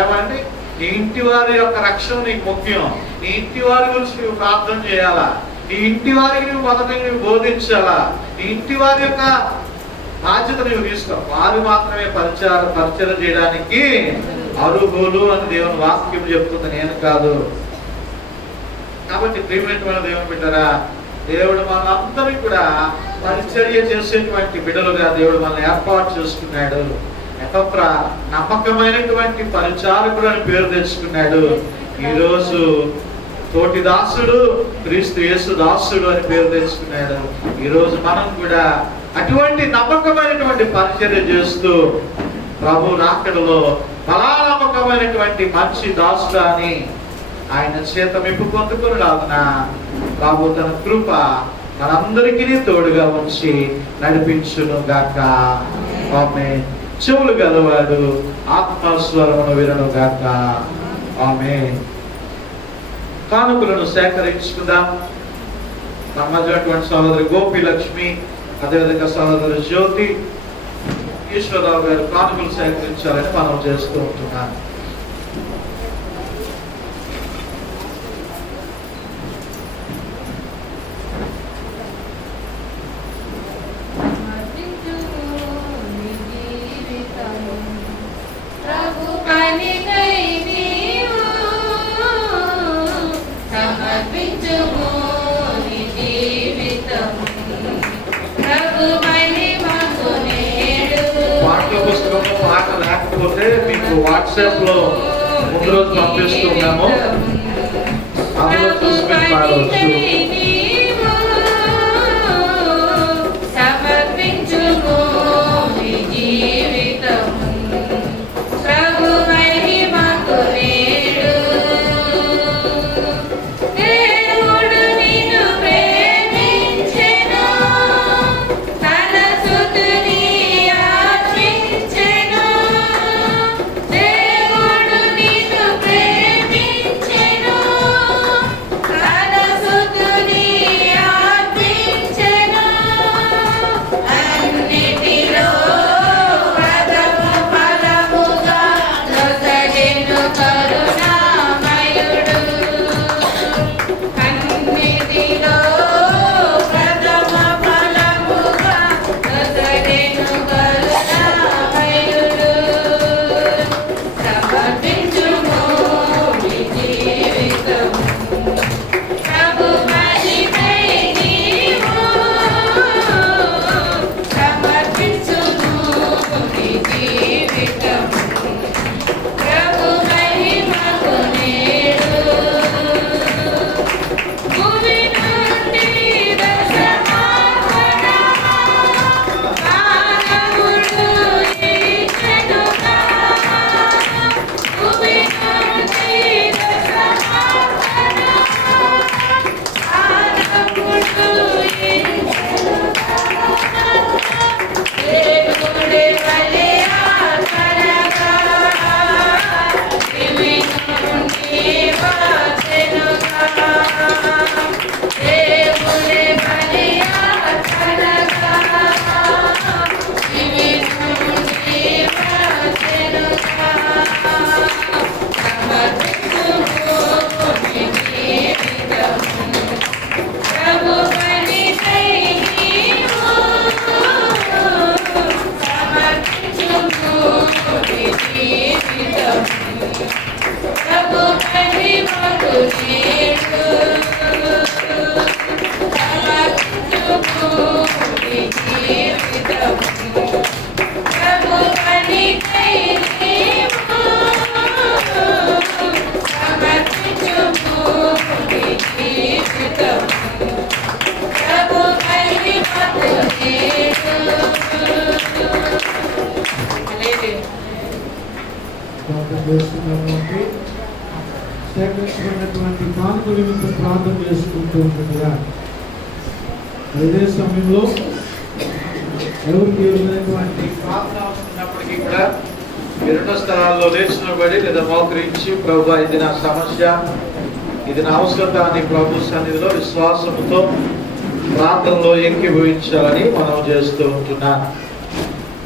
ఏమండి? నీ ఇంటి వారి యొక్క రక్షణ నీకు ముఖ్యం. నీ ఇంటి వారి గురించి నువ్వు ప్రార్థన చేయాలా. నీ ఇంటి వారికి నువ్వు మొదట నువ్వు బోధించాలా. నీ ఇంటి వారి యొక్క బాధ్యత నువ్వు తీసుకో. వారు మాత్రమే పరిచయం చేయడానికి అర్హులు అని దేవుని వాక్యం చెప్తుంది, నేను కాదు. కాబట్టి ప్రియమైనటువంటి దేవుని బిడ్డరా, దేవుడు మనందరినీ కూడా పరిచర్య చేసేటువంటి బిడ్డలుగా దేవుడు మనల్ని ఏర్పాటు చేసుకున్నాడు. ఎపఫ్రా నమ్మకమైనటువంటి పరిచారకుడు అని పేరు తెచ్చుకున్నాడు. ఈరోజు తోటి దాసుడు క్రీస్తు యేసు దాసుడు అని పేరు తెచ్చుకున్నాడు. ఈరోజు మనం కూడా అటువంటి నమ్మకమైనటువంటి పరిచర్య చేస్తూ ప్రభు రాకడలో బలా నమ్మకమైనటువంటి మంచి దాసుడు అని ఆయన చేత మెప్పు పొందుకుని లాగున ప్రభు తన కృప మనందరికీ తోడుగా ఉంచి నడిపించును గాక. ఆమేన్. చెవులు గలవాడు ఆత్మస్వరమును వినను గాక. ఆమేన్. కానుకలను సేకరించుకుందాం. సమాజమైనటువంటి సహోదరి గోపిలక్ష్మి, అదేవిధంగా సహోదరు జ్యోతి, ఈశ్వరరావు గారు కానుకలు సేకరించాలని మనం చేస్తూ ఉంటున్నాం. పాట లేకపోతే మీకు వాట్సాప్ లో ముందు రోజు పంపిస్తున్నాము, అందులో చూసుకొని పాడవచ్చు. నిమిత్తం ప్రార్థన చేసుకుంటూ ఉంటుండగా ఇదే సమయంలో ఎవరికి ఉన్నటువంటి ప్రార్థన వస్తున్నప్పటికీ కూడా విరుణ స్థలాల్లో లేచినబడి లేదా మోకరించి ప్రభు ఇది నా సమస్య, ఇది నా అవసరత అని ప్రభు సన్నిధిలో విశ్వాసంతో ప్రార్థనలో ఏకీభవించాలని మనం చేస్తూ ఉంటున్నాం.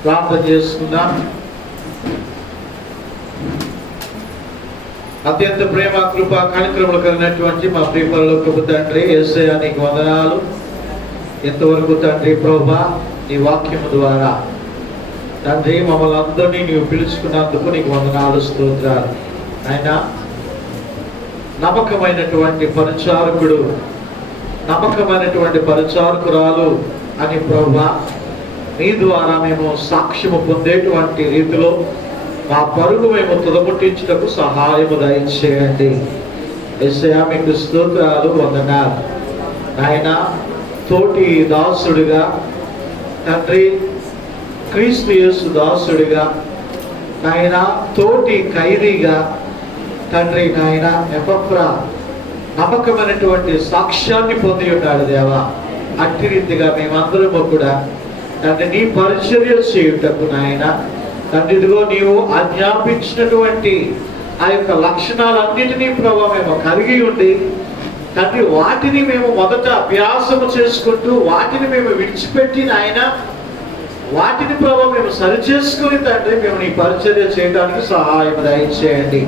ప్రార్థన చేసుకుందాం. అత్యంత ప్రేమ కృప కనికరములు కలిగినటువంటి మా ప్రియ పరలోకపు తండ్రి యేసయ్య నీకు వందనాలు. ఎంతవరకు తండ్రి ప్రభువా నీ వాక్యము ద్వారా తండ్రి మమ్మల్ని అందరినీ నీవు పిలుచుకున్నందుకు నీకు వందనాలు, స్తోత్రాలు. ఆయన నమ్మకమైనటువంటి పరిచారకుడు, నమ్మకమైనటువంటి పరిచారకురాలు అని ప్రభువా నీ ద్వారా మేము సాక్ష్యము పొందేటువంటి రీతిలో మా పరుగు మేము తుదముట్టించుటకు సహాయము దయచేయండి. యేసయ్య మీకు స్తోత్రాలు, వందనాలు. ఆయన తోటి దాసుడిగా తండ్రి క్రీస్తు యేసు దాసుడిగా నాయన తోటి ఖైదీగా తండ్రి నాయన ఎపఫ్రా నమ్మకమైనటువంటి సాక్ష్యాన్ని పొంది ఉన్నాడు దేవా. అట్టి రీతిగా మేమందరము కూడా తండ్రి నీ పరిచర్య చేయుటకు నాయన తండ్రి ఇదిగో నీవు ఆజ్ఞాపించినటువంటి ఆ యొక్క లక్షణాలన్నిటినీ ప్రభావ మేము కలిగి ఉండి తండ్రి వాటిని మేము మొదట అభ్యాసము చేసుకుంటూ వాటిని మేము విడిచిపెట్టి నాయన వాటిని ప్రభావ మేము సరిచేసుకుని తండ్రి మేము నీ పరిచర్య చేయడానికి సహాయం దయచేయండి.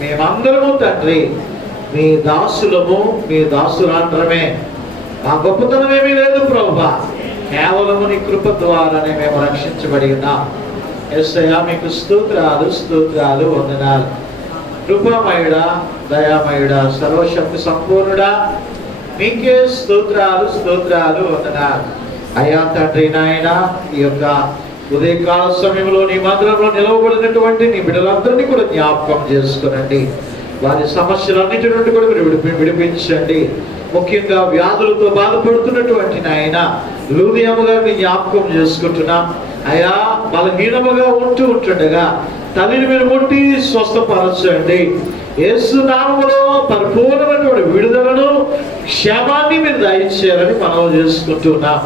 మేమందరము తండ్రి మీ దాసులము, మీ దాసురాండ్రమే. మా గొప్పతనం ఏమీ లేదు ప్రభువా, కేవలము నీ కృప ద్వారానే మేము రక్షించబడి ఉన్నాం. యేసయ్య మీకు స్తోత్రాలు, స్తోత్రాలు, వందనాలు. కృపామయుడా, దయామయుడా, సర్వశక్తి సంపూర్ణుడా మీకే స్తోత్రాలు, స్తోత్రాలు, వందనాలు. అయ్యా తండ్రి నాయన ఈ యొక్క ఉదయకాల సమయంలో నీ మందిరంలో నిలవబడినటువంటి నీ బిడ్డలందరినీ కూడా జ్ఞాపకం చేసుకునండి. వారి సమస్యలన్నిటి నుండి కూడా మీరు విడిపించండి. ముఖ్యంగా వ్యాధులతో బాధపడుతున్నటువంటి నాయన లూదియమ్మ గారిని జ్ఞాపకం చేసుకుంటున్నాం. అయా బలహీనముగా ఉంటుండగా తల్లిని మీరు ముట్టి స్వస్థపరచండి. యేసు నామములో పరిపూర్ణమైనటువంటి విడుదలను, క్షేమాన్ని మీరు దయచేయాలని మనం చేసుకుంటున్నాం.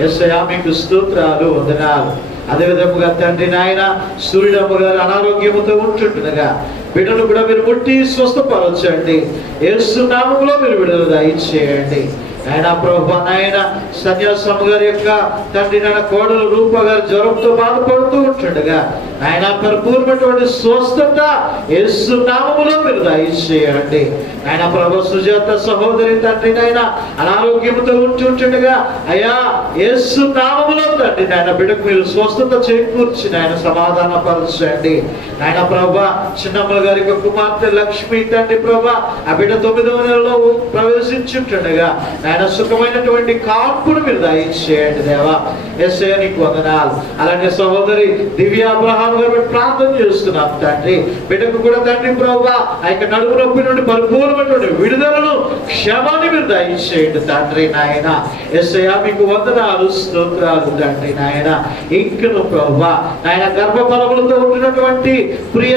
యేసయ్య మీకు స్తోత్రాలు, వందనాలు. అదేవిధముగా తండ్రి నాయన సూర్యుడమ్మ గారు అనారోగ్యముతో ఉంటుండగా బిడ్డను కూడా మీరు ముట్టి స్వస్థపరచండి. యేసు నామములో మీరు విడుదల దయచేయండి. ఆయన ప్రభు నాయన సన్యాసమ్మ గారి యొక్క తండ్రి నాయన కోడలు రూప గారు జ్వరంతో బాధపడుతూ ఉంటుండగా ఆయన పరిపూర్ణమైనటువంటి స్వస్థత యేసు నామములో మీరు దయచేయండి. ఆయన ప్రభు సుజాత సహోదరి తండ్రి నాయన అనారోగ్యంతో ఉంటుండగా అయ్యా యేసు నామములో తండ్రి నాయన బిడ్డకు మీరు స్వస్థత చేకూర్చి ఆయన సమాధాన పరచండి. ఆయన ప్రభు చిన్నమ్మ గారి యొక్క కుమార్తె లక్ష్మి తండ్రి ప్రభు ఆ బిడ్డ 9వ నెలలో ప్రవేశించుంటుండగా ఆయన సుఖమైనటువంటి కాపును మీరు దయచేయండి దేవా. యేసయ్య నీకు వందనాలు. అలాగే సహోదరి దివ్య అబ్రహాం గారు ప్రార్థన చేస్తున్నాం తండ్రి. బిడ్డకు కూడా తండ్రి ప్రభువా ఆ యొక్క నడుము నొప్పి నుండి పరిపూర్ణమైనటువంటి విడుదలను, క్షేమాన్ని మీరు దయచేయండి తండ్రి నాయన. యేసయ్య మీకు వందనాలు, స్తోత్రాలు తండ్రి నాయన. ఇంకను ప్రభువా ఆయన గర్భఫలములతో ఉంటున్నటువంటి ప్రియ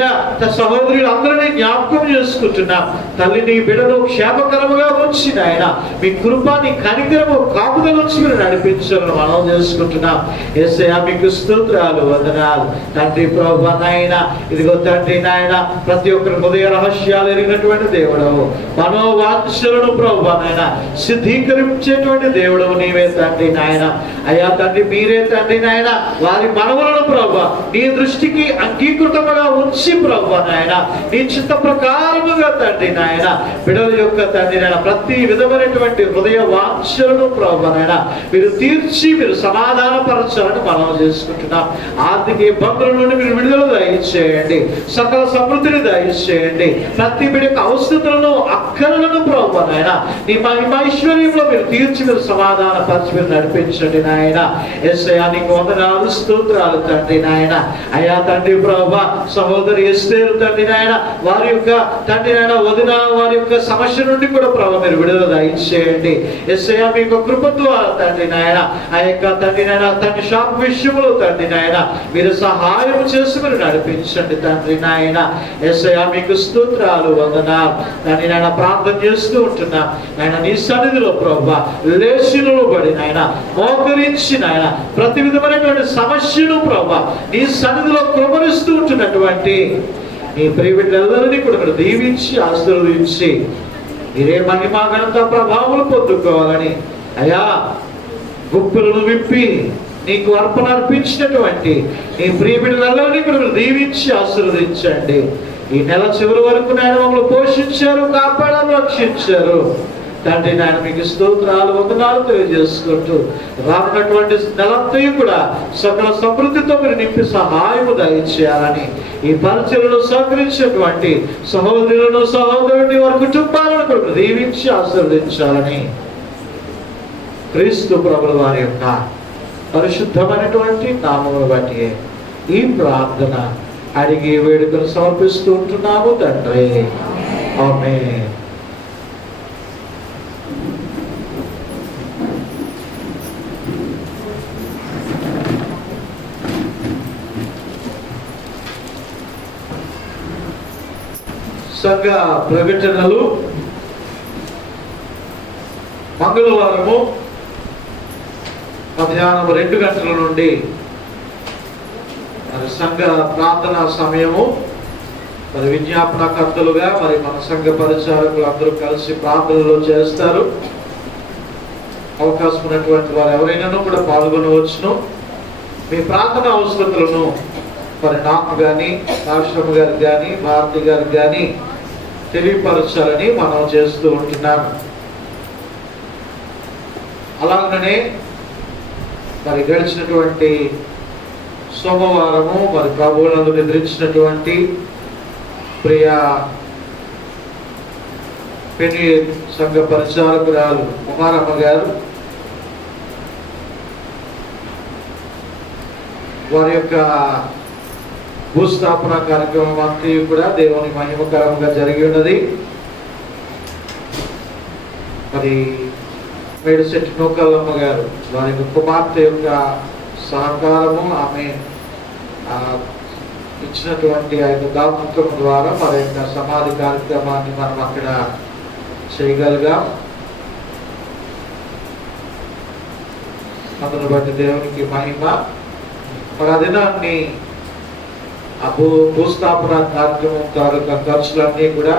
సహోదరులు అందరినీ జ్ఞాపకం చేసుకుంటున్నాం. తల్లిని బిడ్డను క్షేమకరముగా ఉంచి నాయన మీ కృపాని కనికరము కాపుదల నుంచి మీరు నడిపించాలని మనం చేసుకుంటున్నాం. యేసయ్య మీకు స్తోత్రాలు, వందనాలు తండ్రి ప్రభువా నాయన. ఇదిగో తండ్రి నాయన ప్రతి ఒక్కరి హృదయ రహస్యాలు ఎరిగినటువంటి దేవుడవు, మనోవాంఛలను ప్రభువా నాయన సిద్ధీకరించేటువంటి దేవుడవు నీవే తండ్రి నాయన. అయ్యా తండ్రి మీరే తండ్రి నాయన వారి మనవులను ప్రభువా నీ దృష్టికి అంగీకృతముగా ఉంచి ప్రభువా నాయన నీ చిత్త ప్రకారముగా తండ్రి నాయన బిడ్డల యొక్క తండ్రి నాయన ప్రతి విధమైనటువంటి హృదయ వాంఛలను ప్రభువా నాయన మీరు తీర్చి మీరు సమాధాన పరచాలని మనం చేసుకుంటున్నాం. ఆర్థిక ఇబ్బందుల నుండి మీరు విడుదల దయచేయండి, సకల సమృద్ధిని దయచేయండి. ప్రతి బిడ్డకు అవసరతలను, అక్కరలను ప్రభువా నాయన నీ మహిమైశ్వర్యంలో మీరు తీర్చి మీరు సమాధాన పరిచి మీరు నడిపించండి నాయన. యేసయ్య నీకు వందనాలు, స్తోత్రాలు తండ్రి నాయన. అయ్యా తండ్రి ప్రభువా సహోదరి ఎస్తేరు తండ్రి నాయన వారి యొక్క తండ్రి నాయన వదిన వారి యొక్క సమస్య నుండి కూడా ప్రభు మీరు విడుదల దయచేయండి. యేసయ్యా మీకు కృప ద్వారా తండ్రి నాయన ఆ యొక్క తండ్రి నాయన తండ్రి షాప్ విషయంలో తండ్రి నాయన మీరు సహాయం చేసి మీరు నడిపించండి తండ్రి నాయన. యేసయ్యా మీకు స్తోత్రాలు వందనాలు తండ్రి నాయన. ప్రార్థన చేస్తూ ఉంటున్నా నాయన నీ సన్నిధిలో ప్రభువా లేచిలో పడి నాయన మోకరించి నాయన ప్రతి విధమైనటువంటి సమస్యను ప్రభువా నీ సన్నిధిలో కుమరిస్తూ ఉంటున్నటువంటి నీ ప్రియ బిడ్డలందరినీ కూడా మీరు దీవించి ఆశీర్వదించి మీరే మహిమ ఘనత ప్రభావాలు పొందుకోవాలని అయ్యా గుప్పులను విప్పి నీకు అర్పణ అర్పించినటువంటి నీ ప్రియ బిడ్డలందరినీ కూడా మీరు దీవించి ఆశీర్వదించండి. ఈ నెల చివరి వరకు నాయన మమ్మల్ని పోషించారు, కాపాడారు, రక్షించారు తండ్రి నాయన. మీకు స్తోత్రాలు వందనాలు తెలియజేసుకుంటూ రానున్నటువంటి నెలంతయు కూడా సకల సమృద్ధితో మీరు నింపి సహాయము దయచేయాలని ఈ పరిచయలో సహకరించినటువంటి సహోదరులను సహోదరుని వారి కుటుంబాలను కూడా దీవించి ఆశీర్వదించాలని క్రీస్తు ప్రభుల వారి యొక్క పరిశుద్ధమైనటువంటి నామమును బట్టి ఈ ప్రార్థన అడిగి వేడుకను సమర్పిస్తూ ఉంటున్నాము తండ్రి. ఆమేన్. సంఘ ప్రకటనలు మంగళవారము మధ్యాహ్నం 2 గంటల నుండి మరి సంఘ ప్రార్థనా సమయము మరి విజ్ఞాపనకర్తలుగా మరి మన సంఘ పరిచారకులు అందరూ కలిసి ప్రార్థనలు చేస్తారు. అవకాశం ఉన్నటువంటి వారు ఎవరైనా కూడా పాల్గొనవచ్చును. మీ ప్రార్థన అవసరతలను మరి నాకు కానీ రాష్ట్రం గారికి కానీ భారతి గారికి కానీ తెలియపరచాలని మనం చేస్తూ ఉంటున్నాను. అలాగనే మరి గడిచినటువంటి సోమవారము మరి ప్రభువులను నిద్రించినటువంటి ప్రియ పెని సంఘ పరిచారకురాలు కుమారమ్మ గారు వారి యొక్క భూస్థాపన కార్యక్రమం అంతా కూడా దేవుని మహిమకరంగా జరిగి ఉన్నది. మరి మేడిశెట్టి నూకల్లమ్మ గారు వారి యొక్క కుమార్తె యొక్క సహకారము ఆమె ఇచ్చినటువంటి ఆ యొక్క దాతృత్వం ద్వారా మరి యొక్క సమాధి కార్యక్రమాన్ని మనం అక్కడ చేయగలిగాం. అందును బట్టి దేవునికి మహిమ. మరి ఆ దినాన్ని ఆ భూస్థాపన కార్యక్రమం తాలూకా ఖర్చులన్నీ కూడా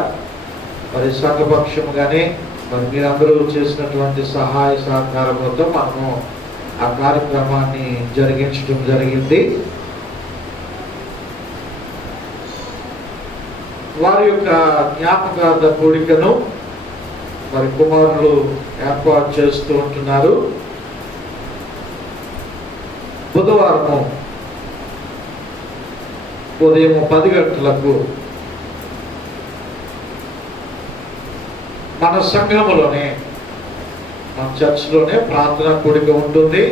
మరి సంఘపక్షముగానే మరి మీరందరూ చేసినటువంటి సహాయ సహకారంతో మనము ఆ కార్యక్రమాన్ని జరిగించడం జరిగింది. వారి యొక్క జ్ఞాపకార్థ కూడికను మరి కుమారులు ఏర్పాటు చేస్తూ ఉంటున్నారు. బుధవారము ఉదయం 10 గంటలకు మన సంఘములోనే మన చర్చిలోనే ప్రార్థనా కూడిక ఉంటుంది.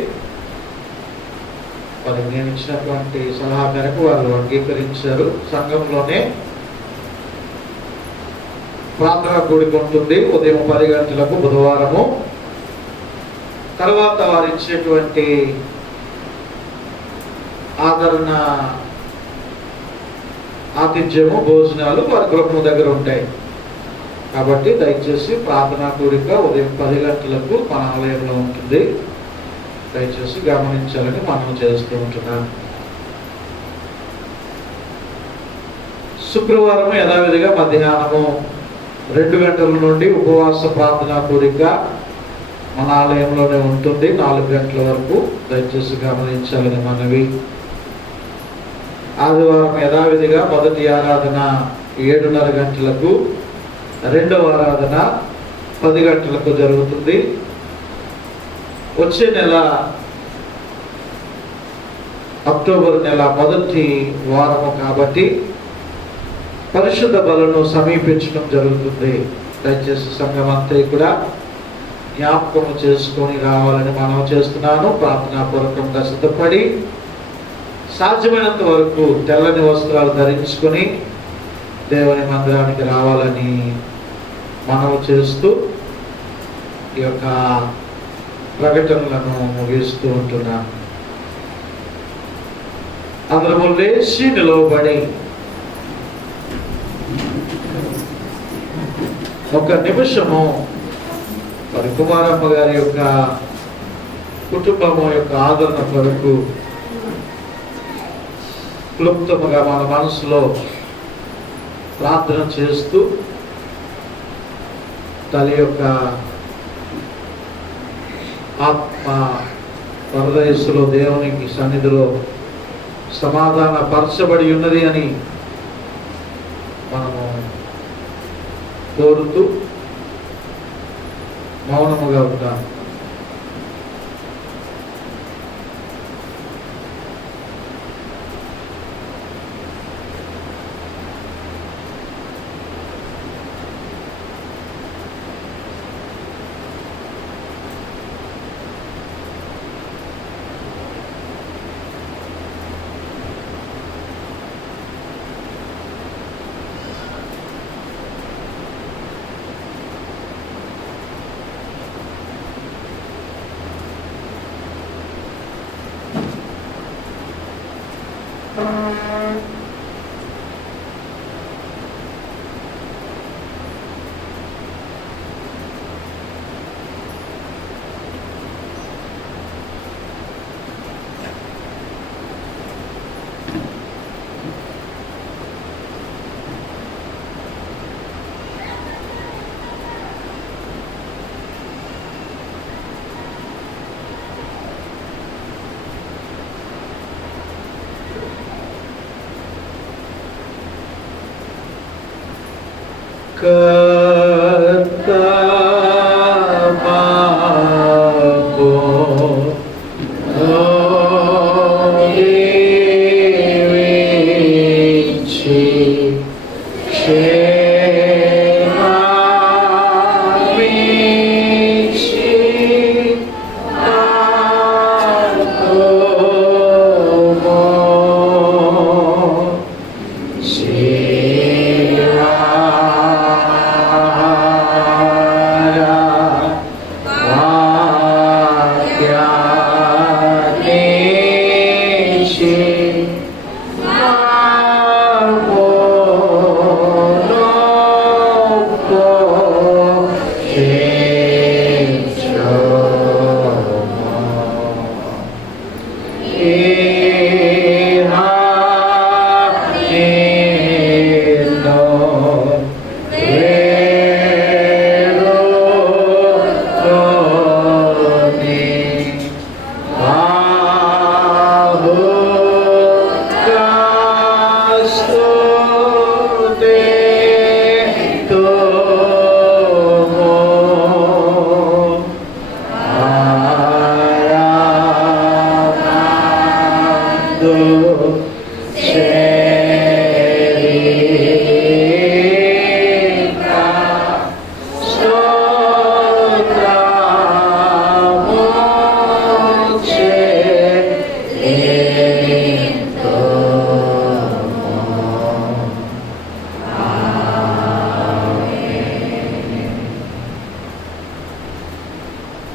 మరి నేను ఇచ్చినటువంటి సలహా మేరకు వారు అంగీకరించారు. సంఘంలోనే ప్రార్థనా కూడిక ఉంటుంది ఉదయం 10 గంటలకు బుధవారము. తర్వాత వారు ఇచ్చేటువంటి ఆదరణ ఆతిథ్యము భోజనాలు వారి గృహము దగ్గర ఉంటాయి. కాబట్టి దయచేసి ప్రార్థనా కూడిక ఉదయం 10 గంటలకు మన ఆలయంలో ఉంటుంది. దయచేసి గమనించాలని మనం చేస్తూ ఉంటున్నాం. శుక్రవారం యథావిధిగా మధ్యాహ్నము 2 గంటల నుండి ఉపవాస ప్రార్థనా కూడిక మన ఆలయంలోనే ఉంటుంది 4 గంటల వరకు. దయచేసి గమనించాలని మనవి. ఆదివారం యథావిధిగా మొదటి ఆరాధన 7:30 గంటలకు, రెండవ ఆరాధన 10 గంటలకు జరుగుతుంది. వచ్చే నెల అక్టోబర్ నెల మొదటి వారము కాబట్టి పరిశుద్ధ బలను సమీపించడం జరుగుతుంది. దయచేసి సంఘం అంతా కూడా జ్ఞాపకం చేసుకొని రావాలని మనం చేస్తున్నాను. ప్రార్థనా పూర్వకంగా సిద్ధపడి సాధ్యమైనంత వరకు తెల్లని వస్త్రాలు ధరించుకొని దేవుని మందిరానికి రావాలని మనవి చేస్తూ ఈ యొక్క ప్రకటనలను ముగిస్తూ ఉంటున్నాను. అందరము లేచి నిలవబడి ఒక నిమిషము మరి కుమారమ్మ గారి యొక్క కుటుంబము యొక్క ఆదరణ కొరకు క్లుప్తముగా మన మనసులో ప్రార్థన చేస్తూ తల్లి యొక్క ఆత్మ పరదేశంలో దేవునికి సన్నిధిలో సమాధాన పరచబడి ఉన్నది అని మనము కోరుతూ మౌనముగా ఉంటాం.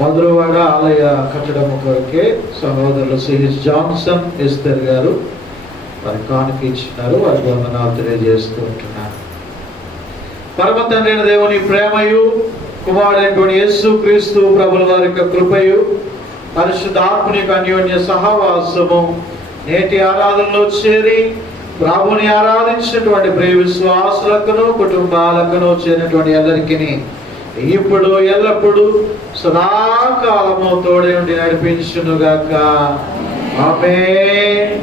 మధురవాడ ఆలయ కట్టడం కొరకే సహోదరులు సిహెచ్ జాన్సన్ ఎస్తర్ గారు వారి కానుక ఇచ్చినారు. వారికి వందనాలు తెలియజేస్తూ ఉంటున్నారు. పరమ తండ్రి అయిన దేవుని ప్రేమయు కుమారుడైనటువంటి యేసు క్రీస్తు ప్రభుల వారి యొక్క కృపయు పరిశుద్ధాత్మని యొక్క అన్యోన్య సహవాసము నేటి ఆరాధనలో చేరి ప్రభుని ఆరాధించినటువంటి ప్రియ విశ్వాసులకును కుటుంబాలకును చేరినటువంటి అందరికీ ఇప్పుడు ఎల్లప్పుడూ సదాకాలము తోడే ఉండి నడిపించునుగాక. ఆమేన్.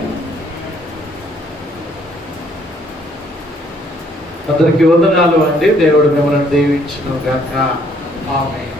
అందరికీ వందనాలు అండి. దేవుడు మిమ్మల్ని దీవించునుగాక. ఆమేన్.